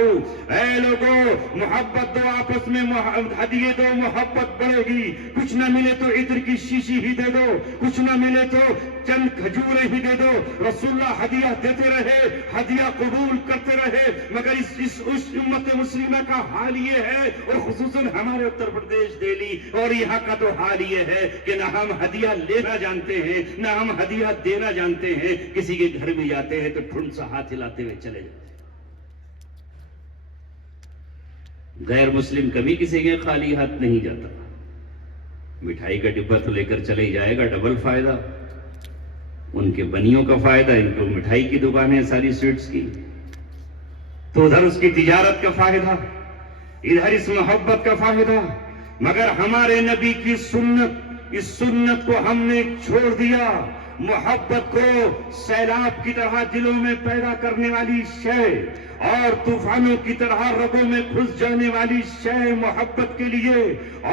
اے لوگو محبت دو, آپس میں ہدیے دو, محبت بڑھے گی. کچھ نہ ملے تو عطر کی شیشی ہی دے دو, کچھ نہ ملے تو چند کھجوریں ہی دے دو. رسول اللہ ہدیہ دیتے رہے, ہدیہ قبول کرتے رہے. مگر اس امت مسلمہ کا حال یہ ہے, اور خصوصاً ہمارے اتر پردیش, دہلی اور یہاں کا تو حال یہ ہے کہ نہ ہم ہدیہ لینا جانتے ہیں, نہ ہم ہدیہ دینا جانتے ہیں. کسی کے گھر میں جاتے ہیں تو ٹھنڈ سا ہاتھ ہلاتے ہوئے چلے جاتے ہیں. غیر مسلم کبھی کسی کے خالی ہاتھ نہیں جاتا. مٹھائی کا ڈبہ تو لے کر چلے جائے گا، ڈبل فائدہ. ان کے بنیوں کا فائدہ، ان کو مٹھائی کی دکانیں ساری سویٹس کی، تو ادھر اس کی تجارت کا فائدہ، ادھر اس محبت کا فائدہ. مگر ہمارے نبی کی سنت، اس سنت کو ہم نے چھوڑ دیا. محبت کو سیلاب کی طرح دلوں میں پیدا کرنے والی شے اور طوفانوں کی طرح رگوں میں گھس جانے والی شے محبت کے لیے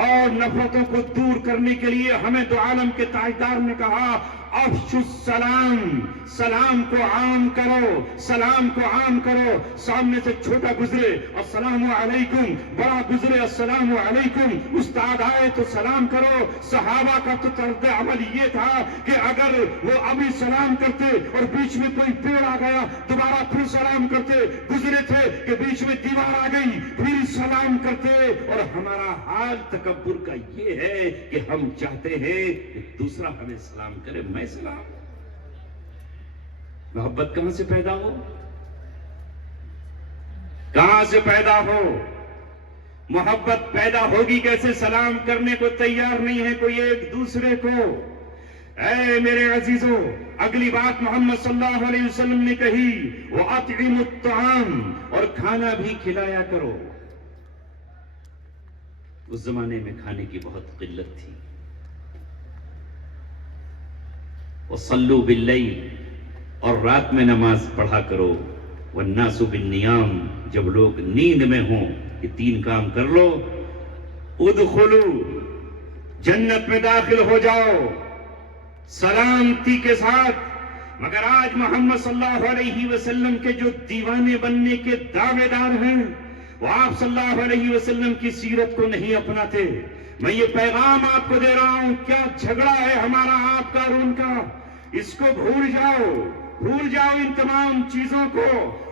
اور نفرتوں کو دور کرنے کے لیے ہمیں دو عالم کے تاجدار نے کہا افشوا السلام، سلام کو عام کرو، سلام کو عام کرو. سامنے سے چھوٹا گزرے السلام علیکم، بڑا گزرے السلام علیکم، استاد آئے تو سلام کرو. صحابہ کا تو طرز عمل یہ تھا کہ اگر وہ ابھی سلام کرتے اور بیچ میں کوئی پیڑ آ گیا دوبارہ پھر سلام کرتے، گزرے تھے کہ بیچ میں دیوار آ گئی پھر سلام کرتے. اور ہمارا حال تکبر کا یہ ہے کہ ہم چاہتے ہیں کہ دوسرا ہمیں سلام کرے، میں سلام. محبت کہاں سے پیدا ہو؟ کہاں سے پیدا ہو؟ محبت پیدا ہوگی کیسے؟ سلام کرنے کو تیار نہیں ہے کوئی ایک دوسرے کو. اے میرے عزیزوں، اگلی بات محمد صلی اللہ علیہ وسلم نے کہی وَأَطْعِمُوا الطَّعَامَ، اور کھانا بھی کھلایا کرو. اس زمانے میں کھانے کی بہت قلت تھی. وَصَلُّوا بِاللَّيْلِ، اور رات میں نماز پڑھا کرو. وَالنَّاسُ بِالنِّيَامِ، جب لوگ نیند میں ہوں یہ 3 کام کر لو. ادخلوا، جنت میں داخل ہو جاؤ سلامتی کے ساتھ. مگر آج محمد صلی اللہ علیہ وسلم کے جو دیوانے بننے کے دعوے دار ہیں وہ آپ صلی اللہ علیہ وسلم کی سیرت کو نہیں اپناتے. میں یہ پیغام آپ کو دے رہا ہوں، کیا جھگڑا ہے ہمارا آپ کا اور ان کا؟ اس کو بھول جاؤ، بھول جاؤ ان تمام چیزوں کو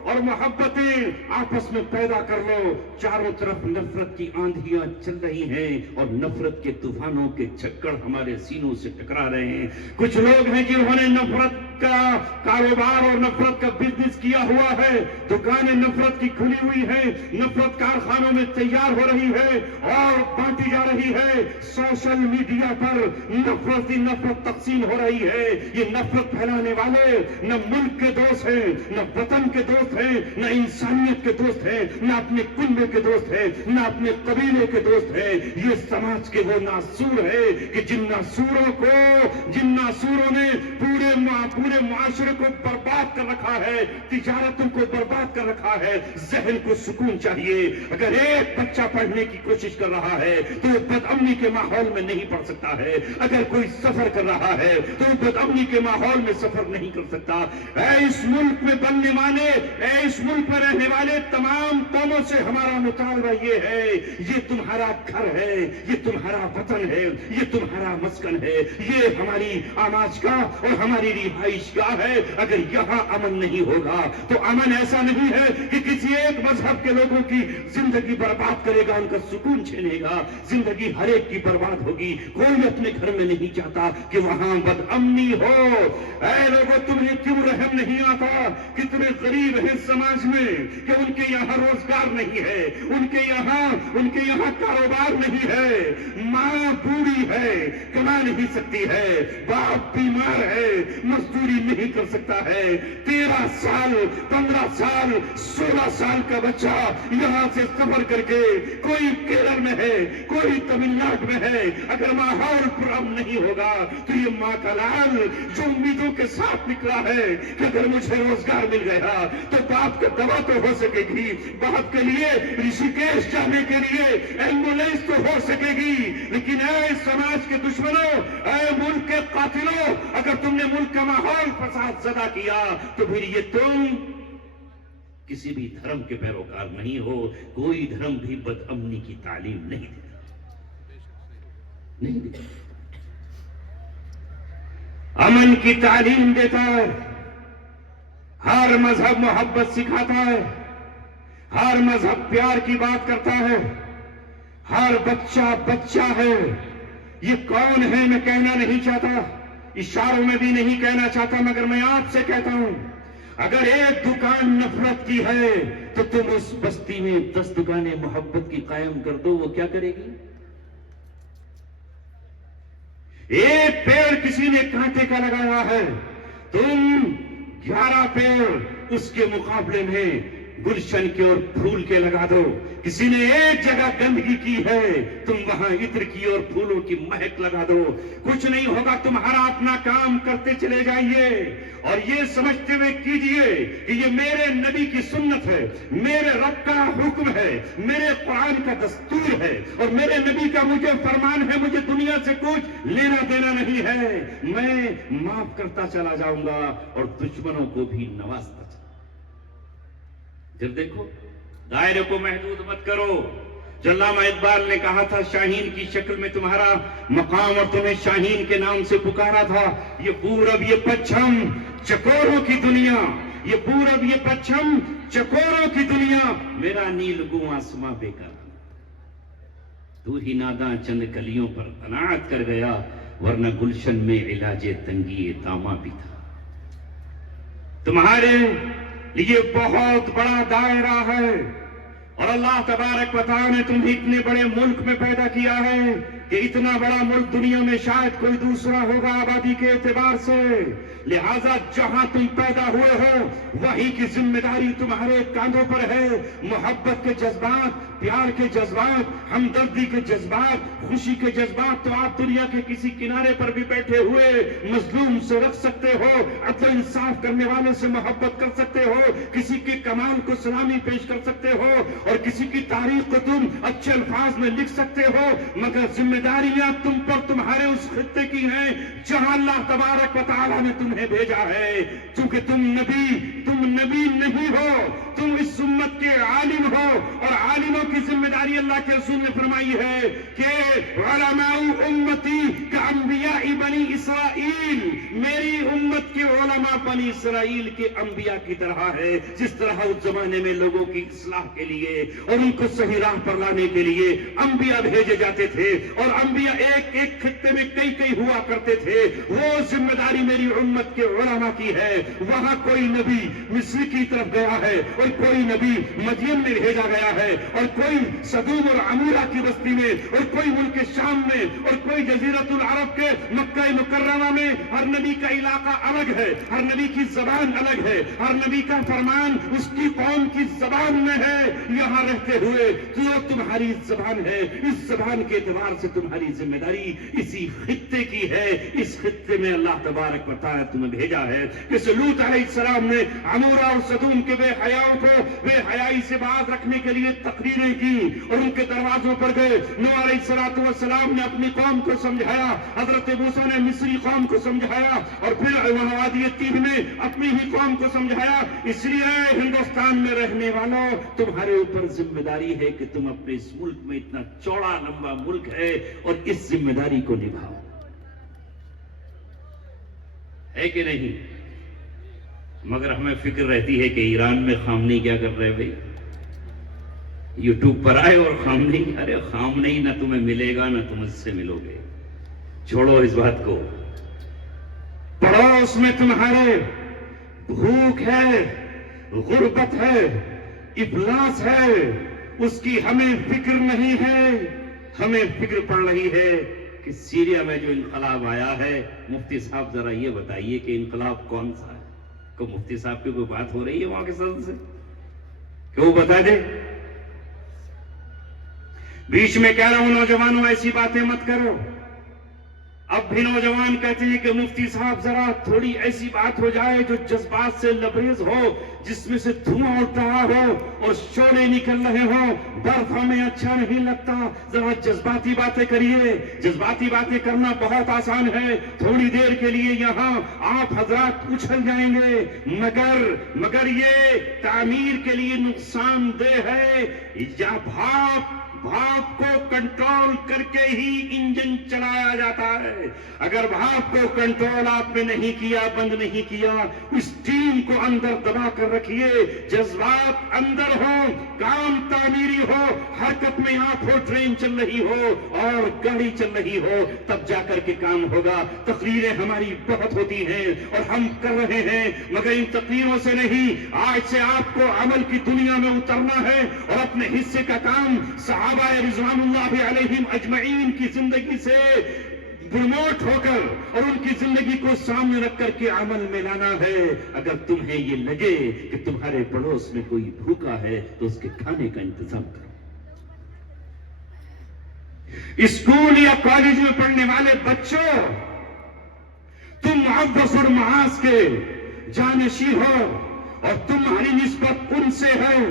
اور محبتیں آپس میں پیدا کر لو. چاروں طرف نفرت کی آندھیاں چل رہی ہیں اور نفرت کے طوفانوں کے جھکڑ ہمارے سینوں سے ٹکرا رہے ہیں. کچھ لوگ ہیں جنہوں نے نفرت کا کاروبار اور نفرت کا بزنس کیا ہوا ہے. دکانیں نفرت کی کھلی ہوئی ہیں، نفرت کارخانوں میں تیار ہو رہی ہے اور بانٹی جا رہی ہے. سوشل میڈیا پر نفرت ہی نفرت تقسیم ہو رہی ہے. یہ نفرت پھیلانے والے نہ ملک کے دوست ہیں، نہ وطن کے دوست ہیں، نہ انسانیت کے دوست ہیں، نہ اپنے کنبے کے دوست ہیں، نہ اپنے قبیلے کے دوست ہیں. یہ سماج کے وہ ناسور ہے کہ جن ناسوروں نے پورے معاشرے کو برباد کر رکھا ہے، تجارتوں کو برباد کر رکھا ہے. ذہن کو سکون چاہیے. اگر ایک بچہ پڑھنے کی کوشش کر رہا ہے تو وہ بدامنی کے ماحول میں نہیں پڑھ سکتا ہے. اگر کوئی سفر کر رہا ہے تو وہ بدامنی کے ماحول میں سفر نہیں کر سکتا. اے اس ملک میں بننے والے، اے اس ملک میں رہنے والے تمام قوموں سے ہمارا مطالبہ یہ ہے، یہ تمہارا گھر ہے، یہ تمہارا وطن ہے، یہ تمہارا مسکن ہے، یہ ہماری آماج کا اور ہماری رہائش گاہ ہے. اگر یہاں امن نہیں ہوگا تو امن ایسا نہیں ہے کہ کسی ایک مذہب کے لوگوں کی زندگی برباد کرے گا، ان کا سکون چھینے گا. زندگی ہر ایک کی برباد ہوگی. کوئی اپنے گھر میں نہیں چاہتا کہ وہاں بد امنی ہو. اے لوگوں، تمہیں کیوں رحم نہیں آتا؟ کتنے غریب ہیں سماج میں کہ ان کے یہاں روزگار نہیں ہے، ان کے یہاں کاروبار نہیں ہے. ماں بوڑھی ہے، کما نہیں سکتی ہے. باپ بیمار ہے، مزدوری نہیں کر سکتا ہے. 13 سال 15 سال 16 سال کا بچہ یہاں سے سفر کر کے کوئی کیرل میں ہے، کوئی تمل ناڈو میں ہے. اگر ماحول پرامن نہیں ہوگا تو یہ ماں کا لال جو امیدوں کے ساتھ نکلا ہے کہ اگر مجھے روزگار مل گیا تو باپ کا دوا تو ہو سکے گی، باپ کے لیے رشیکیش جانے کے لیے ایمبولینس تو ہو سکے گی. لیکن اے سماج کے دشمنوں، اے ملک کے قاتلوں، اگر تم نے ملک کا ماحول فساد زدہ کیا تو پھر یہ تم کسی بھی دھرم کے پیروکار نہیں ہو. کوئی دھرم بھی بد امنی کی تعلیم نہیں دیتا. امن کی تعلیم دیتا ہے. ہر مذہب محبت سکھاتا ہے، ہر مذہب پیار کی بات کرتا ہے. ہر بچہ بچہ ہے. یہ کون ہے میں کہنا نہیں چاہتا، اشاروں میں بھی نہیں کہنا چاہتا، مگر میں آپ سے کہتا ہوں اگر ایک دکان نفرت کی ہے تو تم اس بستی میں 10 دکانیں محبت کی قائم کر دو، وہ کیا کرے گی؟ ایک پیڑ کسی نے کانٹے کا لگایا ہے، تم 11 پیڑ اس کے مقابلے میں گلشن کے اور پھول کے لگا دو۔ کسی نے ایک جگہ گندگی کی ہے، تم وہاں عطر کی اور پھولوں کی مہک لگا دو۔ کچھ نہیں ہوگا، تمہارا اپنا کام کرتے چلے جائیے اور یہ سمجھتے ہوئے کیجئے کہ یہ میرے نبی کی سنت ہے، میرے رب کا حکم ہے، میرے قرآن کا دستور ہے اور میرے نبی کا مجھے فرمان ہے، مجھے دنیا سے کچھ لینا دینا نہیں ہے، میں معاف کرتا چلا جاؤں گا اور دشمنوں کو بھی نوازتا چلا۔ جب دیکھو دائرے کو محدود مت کرو۔ جو علامہ اقبال نے کہا تھا شاہین کی شکل میں تمہارا مقام اور تمہیں شاہین کے نام سے پکارا تھا، یہ پورب یہ پچھم چکوروں کی دنیا، یہ پورب یہ پچھم چکوروں کی دنیا، میرا نیل گوں آسماں بے قرار، تو ہی ناداں چند کلیوں پر قناعت کر گیا، ورنہ گلشن میں علاج تنگی داماں بھی تھا۔ تمہارے یہ بہت بڑا دائرہ ہے اور اللہ تبارک و تعالی نے تمہیں اتنے بڑے ملک میں پیدا کیا ہے کہ اتنا بڑا ملک دنیا میں شاید کوئی دوسرا ہوگا آبادی کے اعتبار سے، لہذا جہاں تم پیدا ہوئے ہو وہی کی ذمہ داری تمہارے کاندھوں پر ہے۔ محبت کے جذبات، پیار کے جذبات، ہمدردی کے جذبات، خوشی کے جذبات تو آپ دنیا کے کسی کنارے پر بھی بیٹھے ہوئے مظلوم سے رکھ سکتے ہو، عدل انصاف کرنے والے سے محبت کر سکتے ہو، کسی کے کمال کو سلامی پیش کر سکتے ہو اور کسی کی تاریخ کو تم اچھے الفاظ میں لکھ سکتے ہو، مگر ذمہ داریاں تم پر تمہارے اس خطے کی ہیں جہاں اللہ تبارک و تعالیٰ نے تمہیں بھیجا ہے، کیونکہ تم نبی نہیں ہو، تم اس امت کے عالم ہو اور عالموں کی ذمہ داری اللہ کے رسول نے فرمائی ہے کہ علماء امتی کانبیاء بنی اسرائیل، میری امت کے علماء بنی اسرائیل کے انبیاء کی طرح ہے، جس طرح اس زمانے میں لوگوں کی اصلاح کے لیے اور ان کو صحیح راہ پر لانے کے لیے انبیاء بھیجے جاتے تھے اور انبیاء ایک ایک خطے میں کئی ہوا کرتے تھے، وہ ذمہ داری میری امت کے علماء کی ہے۔ وہاں کوئی نبی مصر کی طرف گیا ہے اور کوئی نبی مدین میں بھیجا گیا ہے اور کوئی صدوم اور عمورہ کی بستی میں اور کوئی ملک شام میں اور کوئی جزیرۃ العرب کے مکہ مکرمہ میں، ہر نبی کا علاقہ الگ ہے، ہر نبی کی زبان الگ ہے، ہر نبی کا فرمان اس کی قوم کی زبان میں ہے۔ یہاں رہتے ہوئے جو تمہاری زبان ہے، اس زبان کے اعتبار سے تمہاری ذمہ داری اسی خطے کی ہے، اس خطے میں اللہ تبارک و تعالیٰ تمہیں بھیجا ہے۔ کہ لوط علیہ السلام نے عمورہ اور صدوم کے بے حیاؤں کو بے حیائی سے باز رکھنے کے لیے تقریریں کی اور ان کے دروازوں پر گئے۔ نوح علیہ السلام نے اپنی قوم کو سمجھایا، حضرت موسیٰ نے مصری قوم کو سمجھایا اور پھر وہاں وادی تیہ میں اپنی ہی قوم کو سمجھایا۔ اس لیے ہندوستان میں رہنے والوں، تمہارے اوپر ذمہ داری ہے کہ تم اپنے اس ملک میں، اتنا چوڑا لمبا ملک ہے، اور اس ذمہ داری کو نبھاؤ، ہے کہ نہیں؟ مگر ہمیں فکر رہتی ہے کہ ایران میں خامنئی کیا کر رہے بھائی، یوٹیوب پر آئے اور خامنئی، ارے خامنئی نہ تمہیں ملے گا نہ تم اس سے ملو گے، چھوڑو اس بات کو۔ پڑوس میں تمہارے بھوک ہے، غربت ہے، افلاس ہے، اس کی ہمیں فکر نہیں ہے۔ ہمیں فکر پڑ رہی ہے کہ سیریا میں جو انقلاب آیا ہے، مفتی صاحب ذرا یہ بتائیے کہ انقلاب کون سا ہے؟ کو مفتی صاحب کی کوئی بات ہو رہی ہے وہاں کے صدر سے کہ وہ بتا دے؟ بیچ میں کہہ رہا ہوں نوجوانوں ایسی باتیں مت کرو۔ اب بھی نوجوان کہتے ہیں کہ مفتی صاحب ذرا تھوڑی ایسی بات ہو جائے جو جذبات سے لبریز ہو، جس میں سے دھواں اٹھ رہا ہو اور شعلے نکل رہے ہوں، برف ہمیں اچھا نہیں لگتا، ذرا جذباتی باتیں کریے۔ جذباتی باتیں کرنا بہت آسان ہے، تھوڑی دیر کے لیے یہاں آپ حضرات اچھل جائیں گے، مگر یہ تعمیر کے لیے نقصان دہ ہے۔ یا بھاپ کو کنٹرول کر کے ہی انجن چلایا جاتا ہے۔ اگر بھاپ کو کنٹرول آپ نے نہیں کیا، بند نہیں کیا، اس ٹیم کو اندر دبا کر رکھیے، جذبات اندر ہو، کام تعمیری ہو، حرکت میں آپ ہو، ٹرین چل رہی ہو اور گاڑی چل رہی ہو، تب جا کر کے کام ہوگا۔ تقریریں ہماری بہت ہوتی ہیں اور ہم کر رہے ہیں، مگر ان تقریروں سے نہیں، آج سے آپ کو عمل کی دنیا میں اترنا ہے اور اپنے حصے کا کام صحابہ رضوان اللہ علیہم اجمعین کی زندگی سے پروموٹ ہو کر اور ان کی زندگی کو سامنے رکھ کر کے عمل میں لانا ہے۔ اگر تمہیں یہ لگے کہ تمہارے پڑوس میں کوئی بھوکا ہے تو اس کے کھانے کا انتظام کرو۔ اسکول یا کالج میں پڑھنے والے بچوں، تم معوض اور معاذ کے جانشین ہو اور تمہاری نسبت ان سے ہے۔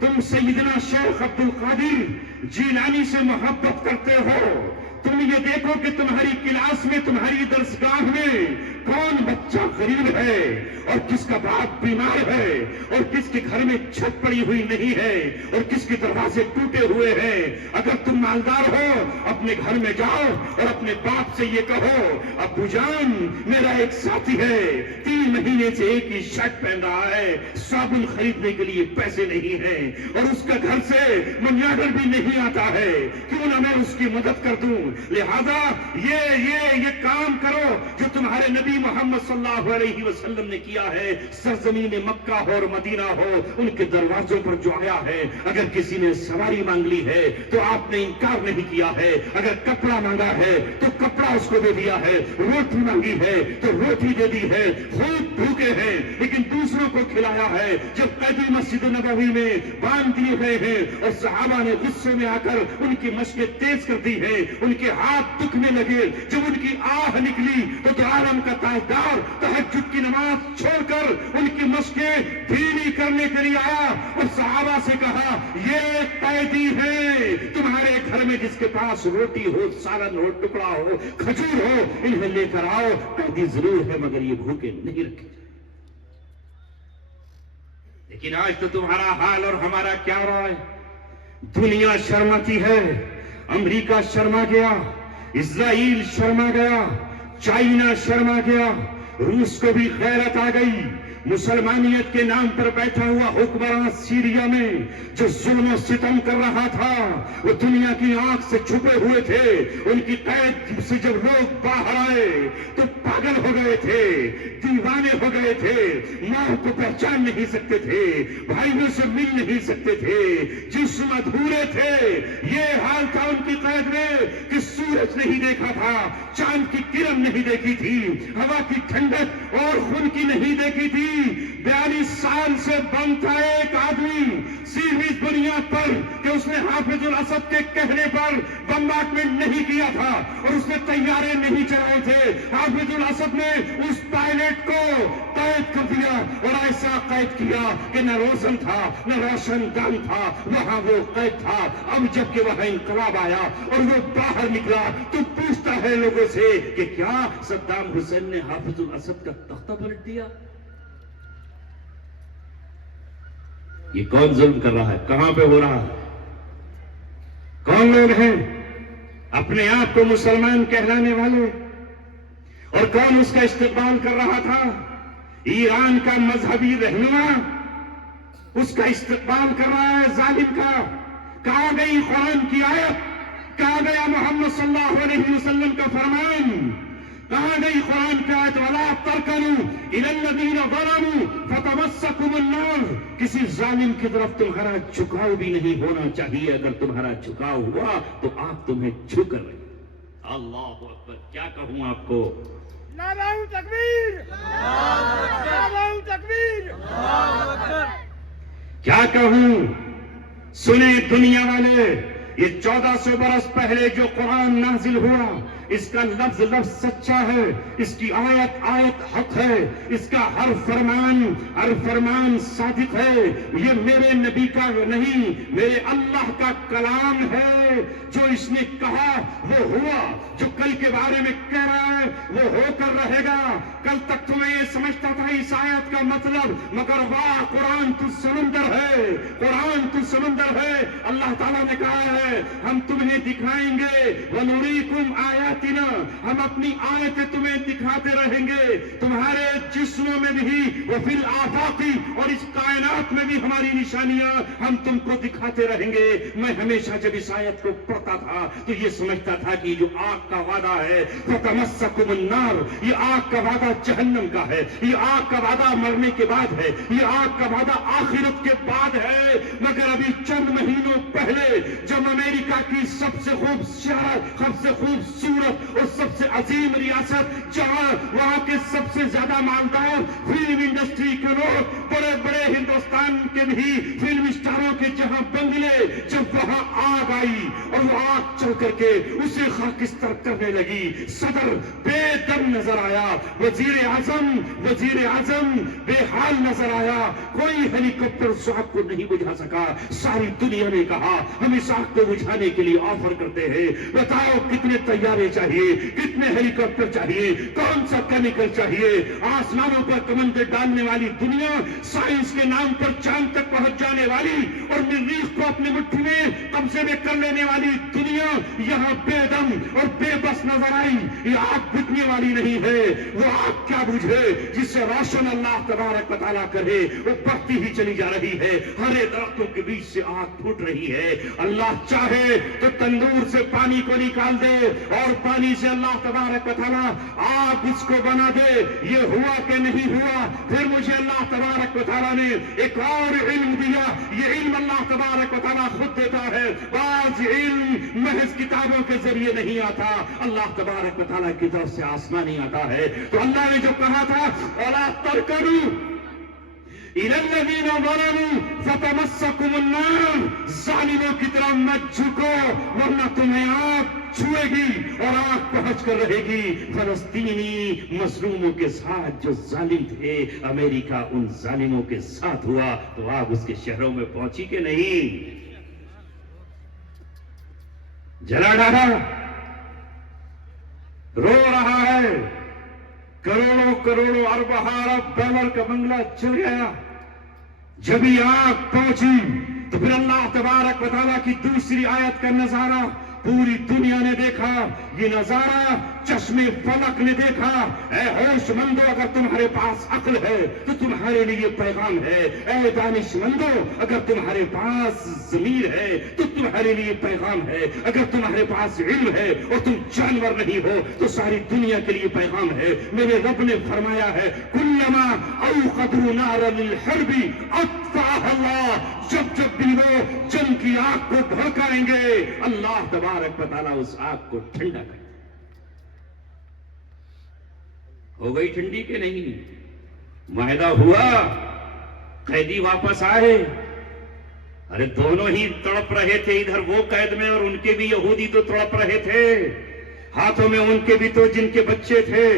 تم سیدنا شیخ عبد القادر جیلانی سے محبت کرتے ہو۔ تم یہ دیکھو کہ تمہاری کلاس میں، تمہاری درسگاہ میں کون بچہ غریب ہے اور کس کا باپ بیمار ہے اور کس کے گھر میں چھت پڑی ہوئی نہیں ہے اور کس کے دروازے ٹوٹے ہوئے ہیں۔ اگر تم مالدار ہو، اپنے گھر میں جاؤ اور اپنے باپ سے یہ کہو، ابو جان میرا ایک ساتھی ہے، 3 مہینے سے ایک ہی شرٹ پہن رہا ہے، صابن خریدنے کے لیے پیسے نہیں ہیں اور اس کا گھر سے منی آرڈر بھی نہیں آتا ہے، کیوں نہ میں اس کی مدد کر دوں؟ لہذا یہ کام کرو جو تمہارے نبی محمد صلی اللہ علیہ وسلم نے کیا ہے۔ سرزمین مکہ ہو اور مدینہ ہو، ان کے دروازوں پر جو آیا ہے، اگر کسی نے سواری مانگ لی ہے تو آپ نے انکار نہیں کیا ہے، اگر کپڑا مانگا ہے تو کپڑا اس کو دے دیا ہے، روٹی مانگی ہے تو روٹی دے دی ہے، خوب بھوکے ہیں لیکن دوسروں کو کھلایا ہے۔ جب قیدی مسجد نبوی میں باندھ دیے گئے ہیں اور صحابہ نے غصے میں آ کر ان کی مشقیں تیز کر دی ہیں، ان کے ہاتھ دکھنے لگے، جب ان کی آہ نکلی تو عالم کا تاجدار تہجد کی نماز چھوڑ کر ان کی مشقیں ڈھیلی کرنے کے لیے آیا اور صحابہ سے کہا، یہ قیدی ہیں تمہارے گھر میں جس کے پاس روٹی ہو، سالن ہو، ٹکڑا ہو، کھجور ہو، انہیں لے کر آؤ۔ قیدی ضرور ہے مگر یہ بھوکے نہیں رکھے۔ لیکن آج تو تمہارا حال اور ہمارا کیا رہا ہے؟ دنیا شرماتی ہے، امریکہ شرما گیا، اسرائیل شرما گیا، چائنا شرما گیا، روس کو بھی غیرت آ گئی۔ مسلمانیت کے نام پر بیٹھا ہوا حکمراں سیریا میں جو ظلم و ستم کر رہا تھا، وہ دنیا کی آنکھ سے چھپے ہوئے تھے۔ ان کی قید سے جب لوگ باہر آئے تو پاگل ہو گئے تھے، دیوانے ہو گئے تھے، ماں کو پہچان نہیں سکتے تھے، بھائیوں سے مل نہیں سکتے تھے، جسم ادھورے تھے۔ یہ حال تھا ان کی قید میں کہ سورج نہیں دیکھا تھا، چاند کی کرن نہیں دیکھی تھی، ہوا کی ٹھنڈک اور خون کی نہیں دیکھی تھی۔ 42 سال سے بند تھا ایک آدمی، سیدھی اس بنیاد پر کہ اس نے حافظ الاسد کے کہنے پر بمبارڈمنٹ نہیں کیا تھا اور اس نے طیارے نہیں چلائے تھے۔ حافظ الاسد نے اس پائلٹ کو قید کر دیا اور ایسا قید کیا کہ نہ روشن تھا نہ روشن دان تھا، وہاں وہ قید تھا۔ اب جب کہ وہاں انقلاب آیا اور وہ باہر نکلا تو پوچھتا ہے لوگوں سے کہ کیا صدام حسین نے حافظ الاسد کا تختہ پلٹ دیا؟ یہ کون ظلم کر رہا ہے؟ کہاں پہ ہو رہا ہے؟ کون لوگ ہیں اپنے آپ کو مسلمان کہلانے والے؟ اور کون اس کا استقبال کر رہا تھا؟ ایران کا مذہبی رہنما اس کا استقبال کر رہا ہے ظالم کا۔ کہاں گئی قرآن کی آیت؟ کہاں گیا محمد صلی اللہ علیہ وسلم کا فرمان؟ کہاں گئی قرآن کی آیت؟ وَلَا تَرْكَنُوا إِلَى الَّذِينَ ظَلَمُوا فَتَمَسَّكُمُ النَّارُ۔ کسی ظالم کی طرف تمہارا جھکاؤ بھی نہیں ہونا چاہیے۔ اگر تمہارا جھکاؤ ہوا تو آپ تمہیں جھک رہے ہیں۔ اللہ اکبر! کیا کہوں آپ کو؟ نعرہ تکبیر! نعرہ تکبیر! کیا کہوں؟ سنیں دنیا والے، یہ 1400 برس پہلے جو قرآن نازل ہوا، اس کا لفظ لفظ سچا ہے، اس کی آیت آیت حق ہے، اس کا ہر فرمان صادق ہے۔ یہ میرے نبی کا نہیں، میرے اللہ کا کلام ہے۔ جو اس نے کہا وہ ہوا، جو کل کے بارے میں کہہ رہا ہے وہ ہو کر رہے گا۔ کل تک تو میں یہ سمجھتا تھا اس آیت کا مطلب، مگر واہ قرآن تو سمندر ہے، قرآن تو سمندر ہے۔ اللہ تعالیٰ نے کہا ہے ہم تمہیں دکھائیں گے وَنُرِيكُمْ آيَاتِنَا، ہم اپنی آیتیں تمہیں دکھاتے رہیں گے تمہارے جسموں میں بھی وَفِي الْآفَاقِ، اور اس کائنات میں بھی ہماری نشانیاں ہم تم کو دکھاتے رہیں گے۔ میں ہمیشہ جب اس آیت کو پڑھتا تھا تو یہ سمجھتا تھا کہ جو آگ کا وعدہ ہے فَتَمَسَّكُمُ النَّارُ، یہ آگ کا وعدہ جہنم کا ہے، یہ آگ کا وعدہ مرنے کے بعد ہے، یہ آگ کا وعدہ آخرت کے بعد ہے۔ مگر ابھی چند مہینوں پہلے جب امریکہ کی سب سے خوبصورت اور سب سے عظیم ریاست، جہاں وہاں کے سب سے زیادہ مالدار فلم انڈسٹری کے لوگ، بڑے بڑے ہندوستان کے بھی فلم اسٹاروں کے جہاں بنگلے، جب وہاں آگ آئی اور وہ آگ چل کر کے اسے خاکستر کرنے لگی، صدر بے دم نظر آیا، وزیر اعظم بے حال نظر آیا، کوئی ہیلی کاپٹر اس آگ کو نہیں بجھا سکا۔ ساری دنیا نے کہا ہم اس آگ کو بجھانے کے لیے آفر کرتے ہیں، بتاؤ کتنے طیارے چاہیے، کتنے ہیلی کاپٹر چاہیے، کون سا کیمیکل چاہیے۔ آسمانوں پر کمندیں ڈالنے والی دنیا، سائنس کے نام پر چاند تک پہنچ جانے والی اور مریخ کو اپنی مٹھی میں قبضے میں کر لینے والی دنیا یہاں بے دم اور بے بس نظر آئی۔ یہ آگ بجھنے والی نہیں ہے، وہ آگ کیا بجھے جسے روشن اللہ تبارک و تعالیٰ کرے، وہ بڑھتی ہی چلی جا رہی ہے، ہرے درختوں کے بیچ سے آگ پھوٹ رہی ہے۔ اللہ چاہے تو تندور سے پانی کو نکال دے اور پانی سے اللہ تبارک و تعالیٰ آگ اس کو بنا دے۔ یہ ہوا کہ نہیں ہوا؟ پھر مجھے اللہ تبارک و تعالیٰ نے ایک اور علم دیا، یہ علم اللہ تبارک و تعالیٰ خود دیتا ہے، بعض علم محض کتابوں کے ذریعے نہیں آتا، اللہ تبارک و تعالیٰ کی طرف سے آسمانی آتا ہے۔ تو اللہ نے جو کہا تھا وَلَا تَرْكَنُوا إِلَى الَّذِينَ ظَلَمُوا فَتَمَسَّكُمُ النَّارُ، ظالموں کی طرف مت جھکو ورنہ تمہیں آگ چھوئے گی اور آگ پہنچ کر رہے گی۔ فلسطینی مظلوموں کے ساتھ جو ظالم تھے، امریکہ ان ظالموں کے ساتھ ہوا تو آگ اس کے شہروں میں پہنچی کہ نہیں؟ جلا ڈالا، رو رہا ہے، کروڑوں ارب ڈالر کا بنگلہ چل گیا۔ جب یہ آگ پہنچی تو پھر اللہ تبارک و تعالیٰ کی دوسری آیت کا نظارہ پوری دنیا نے دیکھا۔ یہ نظارہ چشم فلک نے دیکھا۔ اے ہوش مندو، اگر تمہارے پاس عقل ہے تو تمہارے لیے پیغام ہے۔ اے دانش مندو، اگر تمہارے پاس ضمیر ہے تو تمہارے لیے پیغام ہے۔ اگر تمہارے پاس علم ہے اور تم جانور نہیں ہو تو ساری دنیا کے لیے پیغام ہے۔ میرے رب نے فرمایا ہے کلما اوقدوا نارا للحرب اطفاها اللہ، جب بھی وہ جنگ کی آگ کو بھڑکائیں گے اللہ تبارک و تعالیٰ اس آگ کو ٹھنڈا کرے۔ ہو گئی ٹھنڈی کہ نہیں؟ معاہدہ ہوا، قیدی واپس آئے۔ ارے دونوں ہی تڑپ رہے تھے، ادھر وہ قید میں اور ان کے بھی یہودی تو تڑپ رہے تھے، ہاتھوں میں ان کے بھی تو جن کے بچے تھے۔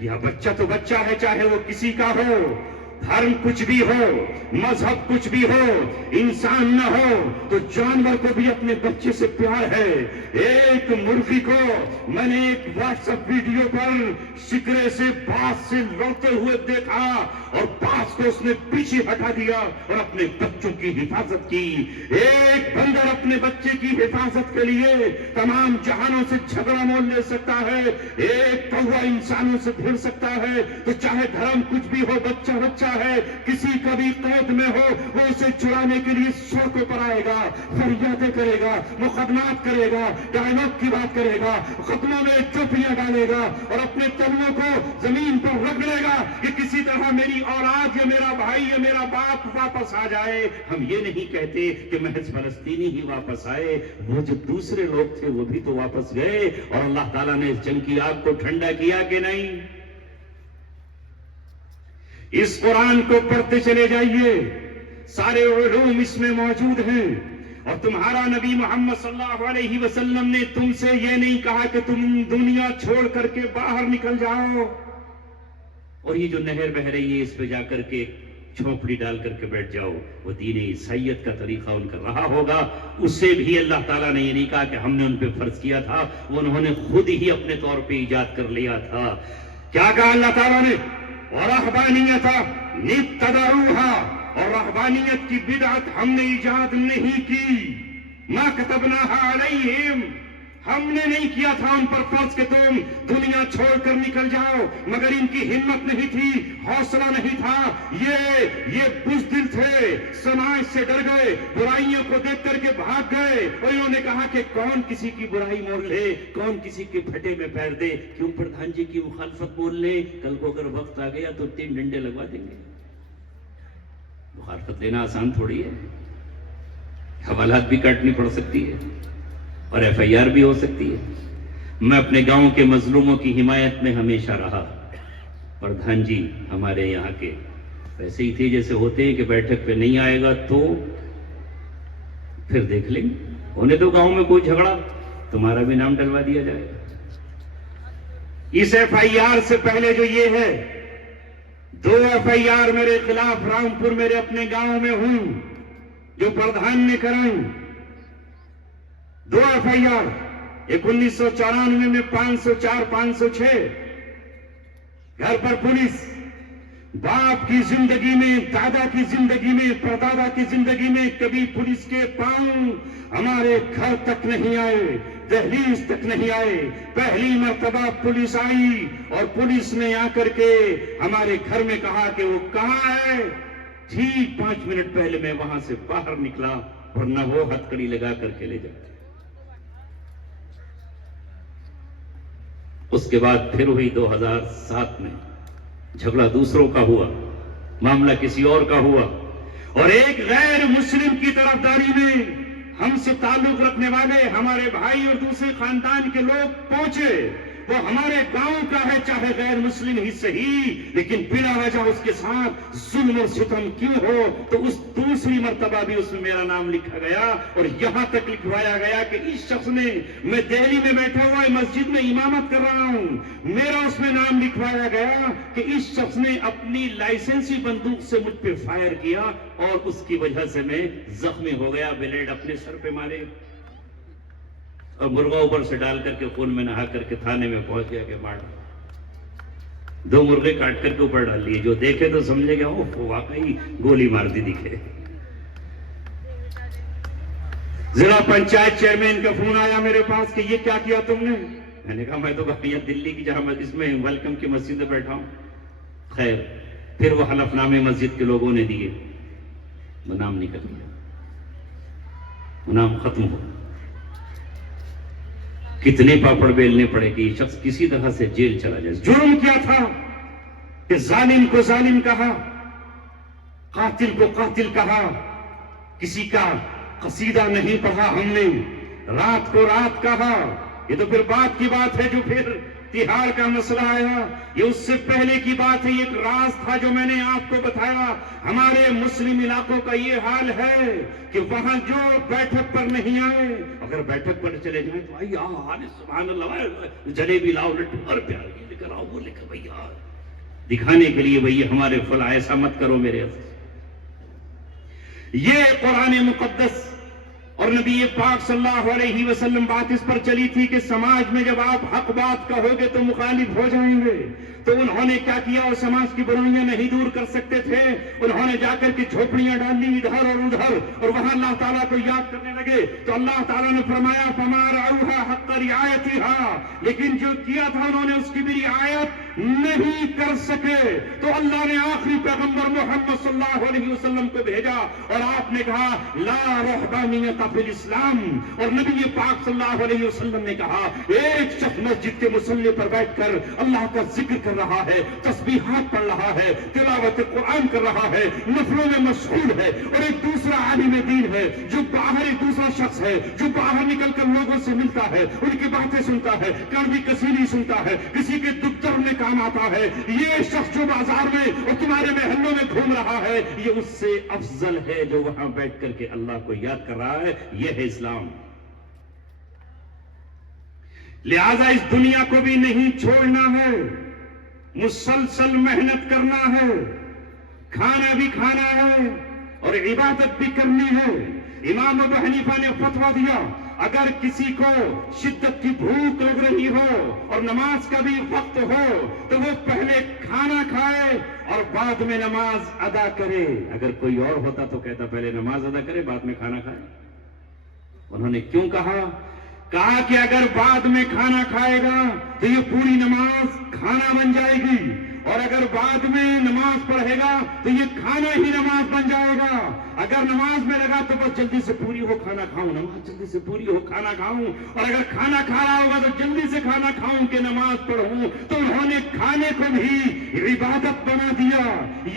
یہ بچہ تو بچہ ہے، چاہے وہ کسی کا ہو، دھرم کچھ بھی ہو، مذہب کچھ بھی ہو، انسان نہ ہو تو جانور کو بھی اپنے بچے سے پیار ہے۔ ایک مرغی کو میں نے ایک واٹس ایپ ویڈیو پر شکرے سے باز سے لڑتے ہوئے دیکھا اور باز کو اس نے پیچھے ہٹا دیا اور اپنے بچوں کی حفاظت کی۔ ایک بندر اپنے بچے کی حفاظت کے لیے تمام جہانوں سے جھگڑا مول لے سکتا ہے، ایک کوا انسانوں سے بھیڑ سکتا ہے۔ تو چاہے دھرم کچھ بھی ہو، بچہ بچہ ہے، کسی کا بھی قید میں ہو وہ اسے چھڑانے کے لیے سڑکوں پر آئے گا، فریادیں کرے گا، مقدمات کرے گا، ڈائلاگ کی بات کرے گا، ختموں میں چوپیاں ڈالے گا اور اپنے تلووں کو زمین پر رگڑے گا کہ کسی طرح میری اولاد یا میرا بھائی یا میرا باپ واپس آ جائے۔ ہم یہ نہیں کہتے کہ محض فلسطینی ہی واپس آئے، وہ جو دوسرے لوگ تھے وہ بھی تو واپس گئے اور اللہ تعالیٰ نے اس جنگ کی آگ کو ٹھنڈا کیا کہ نہیں؟ اس قرآن کو پڑھتے چلے جائیے، سارے علوم اس میں موجود ہیں۔ اور تمہارا نبی محمد صلی اللہ علیہ وسلم نے تم سے یہ نہیں کہا کہ تم دنیا چھوڑ کر کے باہر نکل جاؤ اور یہ جو نہر بہ رہی ہے اس پہ جا کر کے جھونپڑی ڈال کر کے بیٹھ جاؤ۔ وہ دین عیسائیت کا طریقہ ان کا رہا ہوگا، اس سے بھی اللہ تعالیٰ نے یہ نہیں کہا کہ ہم نے ان پہ فرض کیا تھا، وہ انہوں نے خود ہی اپنے طور پہ ایجاد کر لیا تھا۔ کیا کہا اللہ تعالیٰ نے؟ وَرَهْبَانِيَّةَ ابْتَدَعُوهَا، اور رہبانیت کی بدعت ہم نے ایجاد نہیں کی۔ ما كتبناها عليهم، ہم نے نہیں کیا تھا ان پر فرض کہ تم دنیا چھوڑ کر نکل جاؤ، مگر ان کی ہمت نہیں تھی، حوصلہ نہیں تھا، یہ بزدل تھے، سماج سے ڈر گئے، برائیوں کو دیکھ کر کے بھاگ گئے، اور انہوں نے کہا کہ کون کسی کی برائی مول لے، کون کسی کے پھٹے میں پیر دے، کیوں پردھان جی کی مخالفت بول لے، کل کو اگر وقت آ گیا تو 3 ڈنڈے لگوا دیں گے۔ مخالفت لینا آسان تھوڑی ہے، حوالات بھی کاٹنی پڑ سکتی ہے اور ایف آئی آر بھی ہو سکتی ہے۔ میں اپنے گاؤں کے مظلوموں کی حمایت میں ہمیشہ رہا۔ پردھان جی ہمارے یہاں کے ایسے ہی تھے جیسے ہوتے ہیں کہ بیٹھک پہ نہیں آئے گا تو پھر دیکھ لیں گے، ہونے تو گاؤں میں کوئی جھگڑا تمہارا بھی نام ڈلوا دیا جائے گا۔ اس ایف آئی آر سے پہلے جو یہ ہے، 2 ایف آئی آر میرے خلاف رامپور میرے اپنے گاؤں میں ہوں جو پردھان نے کرائیں، 2 ایف آئی آر، ایک 1994 میں 504 506، گھر پر پولیس، باپ کی زندگی میں، دادا کی زندگی میں، پردادا کی زندگی میں کبھی پولیس کے پاؤں ہمارے گھر تک نہیں آئے، دہلیز تک نہیں آئے۔ پہلی مرتبہ پولیس آئی اور پولیس نے آ کر کے ہمارے گھر میں کہا کہ وہ کہاں ہے، ٹھیک 5 منٹ پہلے میں وہاں سے باہر نکلا، ورنہ وہ ہتھکڑی لگا کر کے لے جاتے۔ اس کے بعد پھر ہوئی 2007 میں جھگڑا دوسروں کا ہوا، معاملہ کسی اور کا ہوا، اور ایک غیر مسلم کی طرفداری میں ہم سے تعلق رکھنے والے ہمارے بھائی اور دوسرے خاندان کے لوگ پہنچے۔ وہ ہمارے گاؤں کا ہے، چاہے غیر مسلم ہی صحیح، لیکن بلا وجہ اس کے ساتھ ظلم اور ستم کیوں ہو؟ تو اس دوسری مرتبہ بھی اس میں میرا نام لکھا گیا، اور یہاں تک لکھوایا گیا کہ اس شخص نے، میں دہلی میں بیٹھا ہوا مسجد میں امامت کر رہا ہوں، میرا اس میں نام لکھوایا گیا کہ اس شخص نے اپنی لائسنسی بندوق سے مجھ پہ فائر کیا اور اس کی وجہ سے میں زخمی ہو گیا، بلیڈ اپنے سر پہ مارے اور مرغا اوپر سے ڈال کر کے خون میں نہا کر کے تھانے میں پہنچ گیا کہ مار 2 مرغے کاٹ کر کے اوپر ڈال لیے، جو دیکھے تو سمجھے گا اوہ واقعی گولی مار دی دکھے۔ ضلع پنچایت چیئرمین کا فون آیا میرے پاس کہ یہ کیا کیا تم نے؟ میں نے کہا میں تو یہ دلی کی جہاں اس میں ویلکم کی مسجد میں بیٹھا ہوں۔ خیر پھر وہ حلف نامے مسجد کے لوگوں نے دیے، وہ نام نکل گیا، وہ نام ختم ہو۔ کتنے پاپڑ بیلنے پڑے کہ یہ شخص کسی طرح سے جیل چلا جائے۔ جرم کیا تھا کہ ظالم کو ظالم کہا، قاتل کو قاتل کہا، کسی کا قصیدہ نہیں پڑھا ہم نے، رات کو رات کہا۔ یہ تو پھر بعد کی بات ہے جو پھر تہاڑ کا مسئلہ آیا، یہ اس سے پہلے کی بات ہے۔ یہ ایک راز تھا جو میں نے آپ کو بتایا۔ ہمارے مسلم علاقوں کا یہ حال ہے کہ وہاں جو بیٹھک پر نہیں آئے، اگر بیٹھک پر چلے جائیں تو آئی آنے سبحان اللہ، جلیبی لاؤ، لڈو اور پیار کی لے کر آؤ، وہ لے کر بھیا دکھانے کے لیے بھئی ہمارے فلاں، ایسا مت کرو میرے عزیز۔ یہ قرآن مقدس اور نبی پاک صلی اللہ علیہ وسلم بات اس پر چلی تھی کہ سماج میں جب آپ حق بات کہو گے تو مخالف ہو جائیں گے۔ تو انہوں نے کیا کیا؟ اور سماج کی برائیاں نہیں دور کر سکتے تھے، انہوں نے جا کر کے جھوپڑیاں ڈال لی ادھر اور ادھر، اور وہاں اللہ تعالیٰ کو یاد کرنے لگے۔ تو اللہ تعالیٰ نے فرمایا فَمَا رَعَوْهَا حَقَّ رِعَایَتِهَا، لیکن جو کیا تھا انہوں نے اس کی بھی رعایت نہیں کر سکے۔ تو اللہ نے آخری پیغمبر محمد صلی اللہ علیہ وسلم کو بھیجا اور آپ نے کہا لا رہبانیت فی الاسلام، اور نبی پاک صلی اللہ علیہ وسلم نے کہا ایک شخص مسجد کے مصلی پر بیٹھ کر اللہ کا ذکر کر رہا ہے، تسبیحات پڑھ رہا ہے، تلاوت قرآن کر رہا ہے، نفلوں میں مشغول ہے، اور ایک دوسرا عالم دین ہے جو باہر، ایک دوسرا شخص ہے جو باہر نکل کر لوگوں سے ملتا ہے، ان کی باتیں سنتا ہے، کڑوی کسیلی سنتا ہے، کسی کے دکھ درد میں کام آتا ہے۔ یہ شخص جو بازار میں اور تمہارے محلوں میں گھوم رہا ہے، یہ اس سے افضل ہے جو وہاں بیٹھ کر کے اللہ کو یاد کر رہا ہے۔ یہ ہے اسلام۔ لہذا اس دنیا کو بھی نہیں چھوڑنا ہے، مسلسل محنت کرنا ہے، کھانا بھی کھانا ہے اور عبادت بھی کرنی ہے۔ امام ابو حنیفہ نے فتویٰ دیا اگر کسی کو شدت کی بھوک لگ رہی ہو اور نماز کا بھی وقت ہو تو وہ پہلے کھانا کھائے اور بعد میں نماز ادا کرے۔ اگر کوئی اور ہوتا تو کہتا پہلے نماز ادا کرے بعد میں کھانا کھائے۔ انہوں نے کیوں کہا کہ اگر بعد میں کھانا کھائے گا تو یہ پوری نماز کھانا بن جائے گی، اور اگر بعد میں نماز پڑھے گا تو یہ کھانا ہی نماز بن جائے گا۔ اگر نماز میں لگا تو بس جلدی سے پوری ہو کھانا کھاؤں، نماز جلدی سے پوری ہو کھانا کھاؤں، اور اگر کھانا کھا رہا ہوگا تو جلدی سے کھانا کھاؤں کہ نماز پڑھوں۔ تو انہوں نے کھانے کو بھی عبادت بنا دیا۔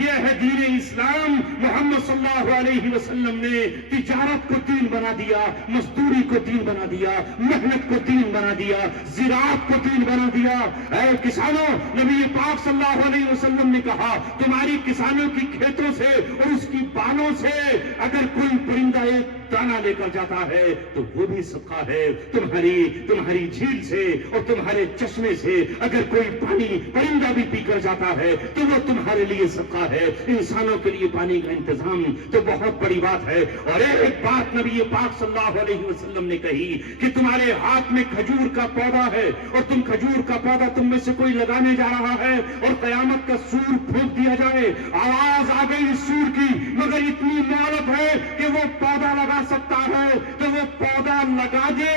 یہ ہے دین اسلام۔ محمد صلی اللہ علیہ وسلم نے تجارت کو دین بنا دیا، مزدوری کو دین بنا دیا، محنت کو دین بنا دیا، زراعت کو دین بنا دیا۔ اے کسانوں، نبی پاک صلی اللہ علیہ وسلم نے کہا تمہاری کسانوں کی کھیتوں سے اور اس کی بالوں سے اگر کوئی پرندہ ایک دانہ لے کر جاتا ہے تو وہ بھی صدقہ ہے۔ تمہاری جھیل سے اور تمہارے چشمے سے اگر کوئی پانی پرندہ بھی پی کر جاتا ہے تو وہ تمہارے لیے صدقہ ہے۔ انسانوں کے لیے پانی کا انتظام تو بہت بڑی بات ہے۔ اور ایک بات نبی پاک صلی اللہ علیہ وسلم نے کہی کہ تمہارے ہاتھ میں کھجور کا پودا ہے اور تم کھجور کا پودا تم میں سے کوئی لگانے جا رہا ہے اور قیامت کا سور پھونک دیا جائے، آواز آ گئی سور کی، مگر اتنی مہلت ہے کہ وہ پودا لگا سکتا ہے تو وہ پودا لگا دے،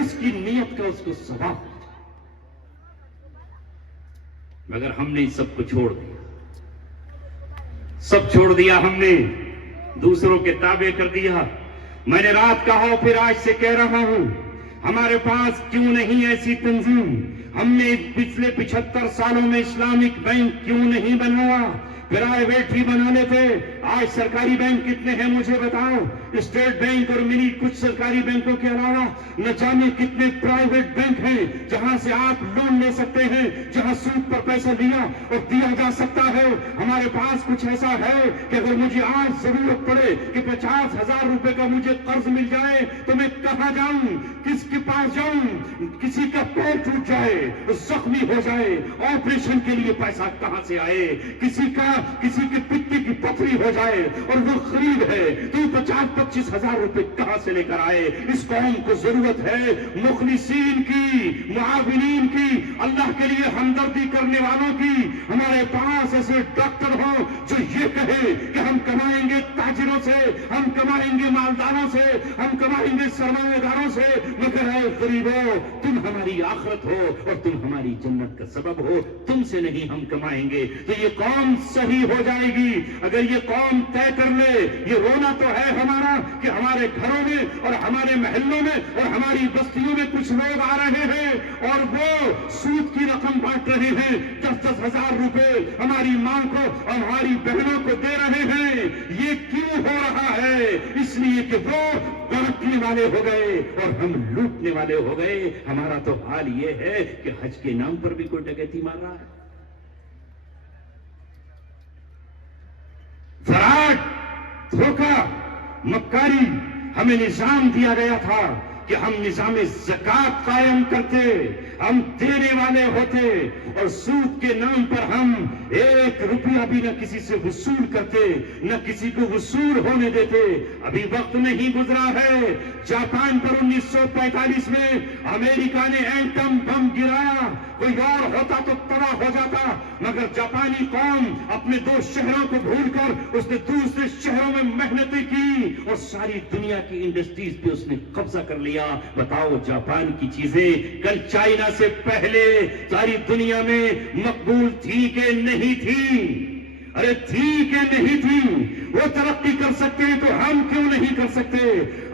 اس کی نیت کا اس کو ثواب۔ مگر ہم نے سب کو چھوڑ دیا، سب چھوڑ دیا، ہم نے دوسروں کے تابع کر دیا۔ میں نے رات کہا پھر آج سے کہہ رہا ہوں، ہمارے پاس کیوں نہیں ایسی تنظیم؟ ہم نے پچھلے 75 سالوں میں اسلامک بینک کیوں نہیں بنایا؟ پرائیویٹ ہی بنا لیتے۔ آج سرکاری بینک کتنے ہیں مجھے بتاؤ؟ اسٹیٹ بینک اور منی کچھ سرکاری بینکوں کے علاوہ نہ جانے کتنے پرائیویٹ بینک ہیں جہاں سے آپ لون لے سکتے ہیں، جہاں سود پر پیسہ لیا اور دیا جا سکتا ہے۔ ہمارے پاس کچھ ایسا ہے کہ اگر مجھے آج ضرورت پڑے کہ 50,000 روپے کا مجھے قرض مل جائے تو میں کہاں جاؤں، کس کے پاس جاؤں؟ کسی کا پیر ٹوٹ جائے، زخمی ہو جائے، آپریشن کے لیے پیسہ کہاں سے آئے؟ کسی کے پتے کی پتھری ہو جائے اور وہ غریب ہے تو 50-25,000 روپے کہاں سے لے کر آئے؟ اس قوم کو ضرورت ہے مخلصین کی، معاونین کی، اللہ کے لیے ہمدردی کرنے والوں کی۔ ہمارے پاس ایسے ڈاکٹر ہوں جو یہ کہے کہ ہم کمائیں گے تاجروں سے، ہم کمائیں گے مالداروں سے، ہم کمائیں گے سرمایہ داروں سے، مگر اے غریبوں تم ہماری آخرت ہو اور تم ہماری جنت کا سبب ہو، تم سے نہیں ہم کمائیں گے۔ تو یہ قوم صحیح ہو جائے گی اگر یہ قوم طے کر لے۔ یہ رونا تو ہے ہمارا کہ ہمارے گھروں میں اور ہمارے محلوں میں اور ہماری بستیوں میں کچھ لوگ آ رہے ہیں اور وہ سود کی رقم بانٹ رہے ہیں، 10,000 روپے ہماری ماں کو اور ہماری بہنوں کو دے رہے ہیں۔ یہ کیوں ہو رہا ہے؟ اس لیے کہ وہ بانٹنے والے ہو گئے اور ہم لوٹنے والے ہو گئے۔ ہمارا تو حال یہ ہے کہ حج کے نام پر بھی کوئی ڈکیتی مار رہا ہے۔ فراڈ، دھوکہ، مکاری۔ ہمیں نظام دیا گیا تھا کہ ہم نظام زکات قائم کرتے، ہم دینے والے ہوتے اور سود کے نام پر ہم 1 روپیہ بھی نہ کسی سے وصول کرتے، نہ کسی کو وصول ہونے دیتے۔ ابھی وقت نہیں گزرا ہے، جاپان پر 1945 میں امریکہ نے ایٹم بم گرایا، کوئی اور ہوتا تو تباہ ہو جاتا، مگر جاپانی قوم اپنے 2 شہروں کو بھول کر اس نے دوسرے شہروں میں محنتیں کی اور ساری دنیا کی انڈسٹریز پہ اس نے قبضہ کر لیا۔ بتاؤ جاپان کی چیزیں کل چائنا سے پہلے ساری دنیا میں مقبول تھی کہ نہیں تھی؟ ارے تھی کہ نہیں تھی؟ وہ ترقی کر سکتے ہیں تو ہم کیوں نہیں کر سکتے؟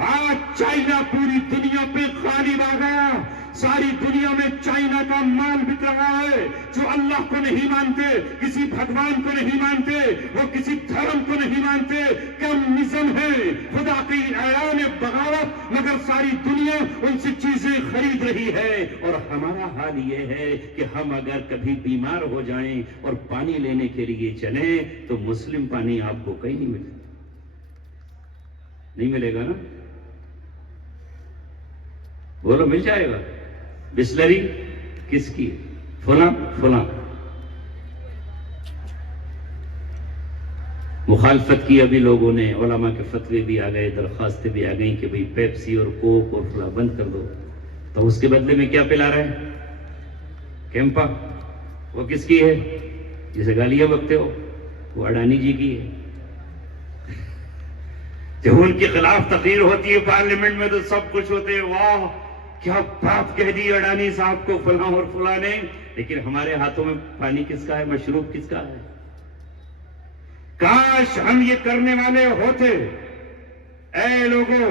آج چائنا پوری دنیا پہ غالب آ گیا، ساری دنیا میں چائنا کا مال بک رہا ہے۔ جو اللہ کو نہیں مانتے، کسی بھگوان کو نہیں مانتے، وہ کسی دھرم کو نہیں مانتے، کمیونزم ہے، خدا کی اعلان بغاوت، مگر ساری دنیا ان سے چیزیں خرید رہی ہے۔ اور ہمارا حال یہ ہے کہ ہم اگر کبھی بیمار ہو جائیں اور پانی لینے کے لیے چلیں تو مسلم پانی آپ کو کہیں نہیں ملے، نہیں ملے گا نا؟ بولو مل جائے گا؟ بسلری کس کی؟ فلاں فلاں۔ مخالفت کی ابھی لوگوں نے، علماء کے فتوے بھی آ گئے، درخواستیں بھی آ گئیں کہ بھئی پیپسی اور کوک اور فلاں بند کر دو، تو اس کے بدلے میں کیا پلا رہے ہیں؟ کیمپا۔ وہ کس کی ہے؟ جسے گالیاں بکتے ہو، وہ اڈانی جی کی ہے۔ جب ان کے خلاف تقریر ہوتی ہے پارلیمنٹ میں تو سب کچھ ہوتے ہیں، واہ کیا بات کہہ دی اڈانی صاحب کو فلاں اور فلاں نے، لیکن ہمارے ہاتھوں میں پانی کس کا ہے، مشروب کس کا ہے؟ کاش ہم یہ کرنے والے ہوتے۔ اے لوگوں،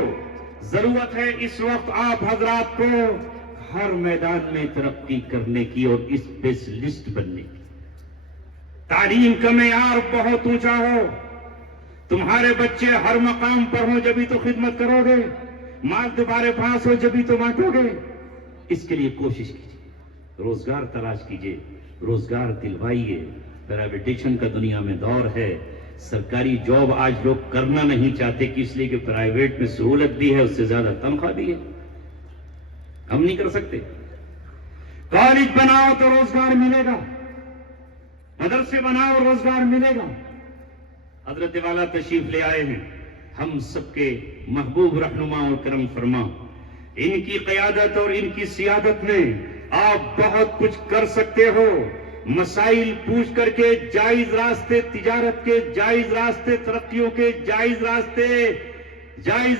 ضرورت ہے اس وقت آپ حضرات کو ہر میدان میں ترقی کرنے کی اور اسپیشلسٹ بننے کی۔ تعلیم کا معیار بہت اونچا ہو، تمہارے بچے ہر مقام پر ہوں جبھی تو خدمت کرو گے، مال تمہارے پاس ہو جبھی تو بانٹو گے۔ اس کے لیے کوشش کیجیے، روزگار تلاش کیجیے، روزگار دلوائیے۔ پرائیویٹیشن کا دنیا میں دور ہے، سرکاری جاب آج لوگ کرنا نہیں چاہتے کہ اس لیے کہ پرائیویٹ میں سہولت بھی ہے، اس سے زیادہ تنخواہ بھی ہے، ہم نہیں کر سکتے۔ کالج بناؤ تو روزگار ملے گا، مدرسے بناؤ روزگار ملے گا۔ حضرت والا تشریف لے آئے ہیں، ہم سب کے محبوب رہنما اور کرم فرما، ان کی قیادت اور ان کی سیادت میں آپ بہت کچھ کر سکتے ہو۔ مسائل پوچھ کر کے جائز راستے تجارت کے، جائز راستے ترقیوں کے، جائز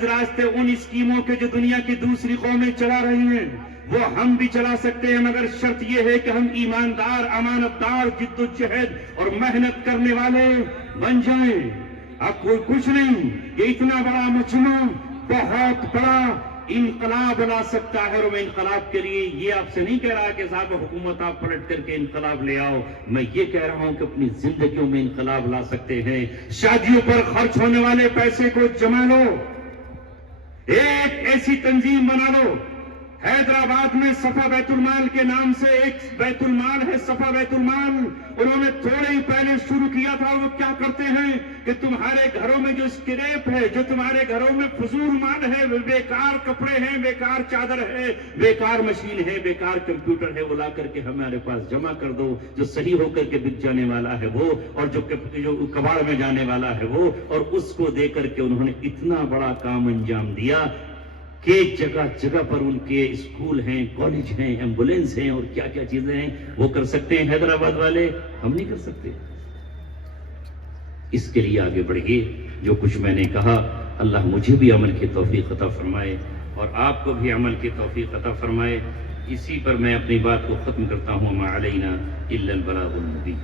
راستے ان اسکیموں کے جو دنیا کی دوسری قومیں چلا رہی ہیں وہ ہم بھی چلا سکتے ہیں، مگر شرط یہ ہے کہ ہم ایماندار، امانتدار، جد و جہد اور محنت کرنے والے بن جائیں۔ اب کوئی کچھ نہیں، یہ اتنا بڑا مجمع بہت بڑا انقلاب لا سکتا ہے، اور میں انقلاب کے لیے یہ آپ سے نہیں کہہ رہا کہ صاحب حکومت آپ پلٹ کر کے انقلاب لے آؤ، میں یہ کہہ رہا ہوں کہ اپنی زندگیوں میں انقلاب لا سکتے ہیں۔ شادیوں پر خرچ ہونے والے پیسے کو جمع لو، ایک ایسی تنظیم بنا لو۔ حیدرآباد میں صفا بیت المال کے نام سے ایک بیت المال ہے، صفا بیت المال، انہوں نے تھوڑے ہی پہلے شروع کیا تھا۔ وہ کیا کرتے ہیں کہ تمہارے گھروں میں جو اسکریپ ہے، جو تمہارے گھروں میں فضول مال ہے، بیکار کپڑے ہیں، بیکار چادر ہے، بیکار مشین ہے، بیکار کمپیوٹر ہے، وہ لا کر کے ہمارے پاس جمع کر دو، جو صحیح ہو کر کے بک جانے والا ہے وہ، اور جو کباڑ میں جانے والا ہے وہ، اور اس کو دے کر کے انہوں نے اتنا بڑا کام انجام دیا کہ جگہ جگہ پر ان کے اسکول ہیں، کالج ہیں، ایمبولینس ہیں، اور کیا کیا چیزیں ہیں وہ کر سکتے ہیں حیدرآباد والے، ہم نہیں کر سکتے۔ اس کے لیے آگے بڑھیے۔ جو کچھ میں نے کہا اللہ مجھے بھی عمل کی توفیق عطا فرمائے اور آپ کو بھی عمل کی توفیق عطا فرمائے۔ اسی پر میں اپنی بات کو ختم کرتا ہوں۔ ما علینا الا البلاغ المبین۔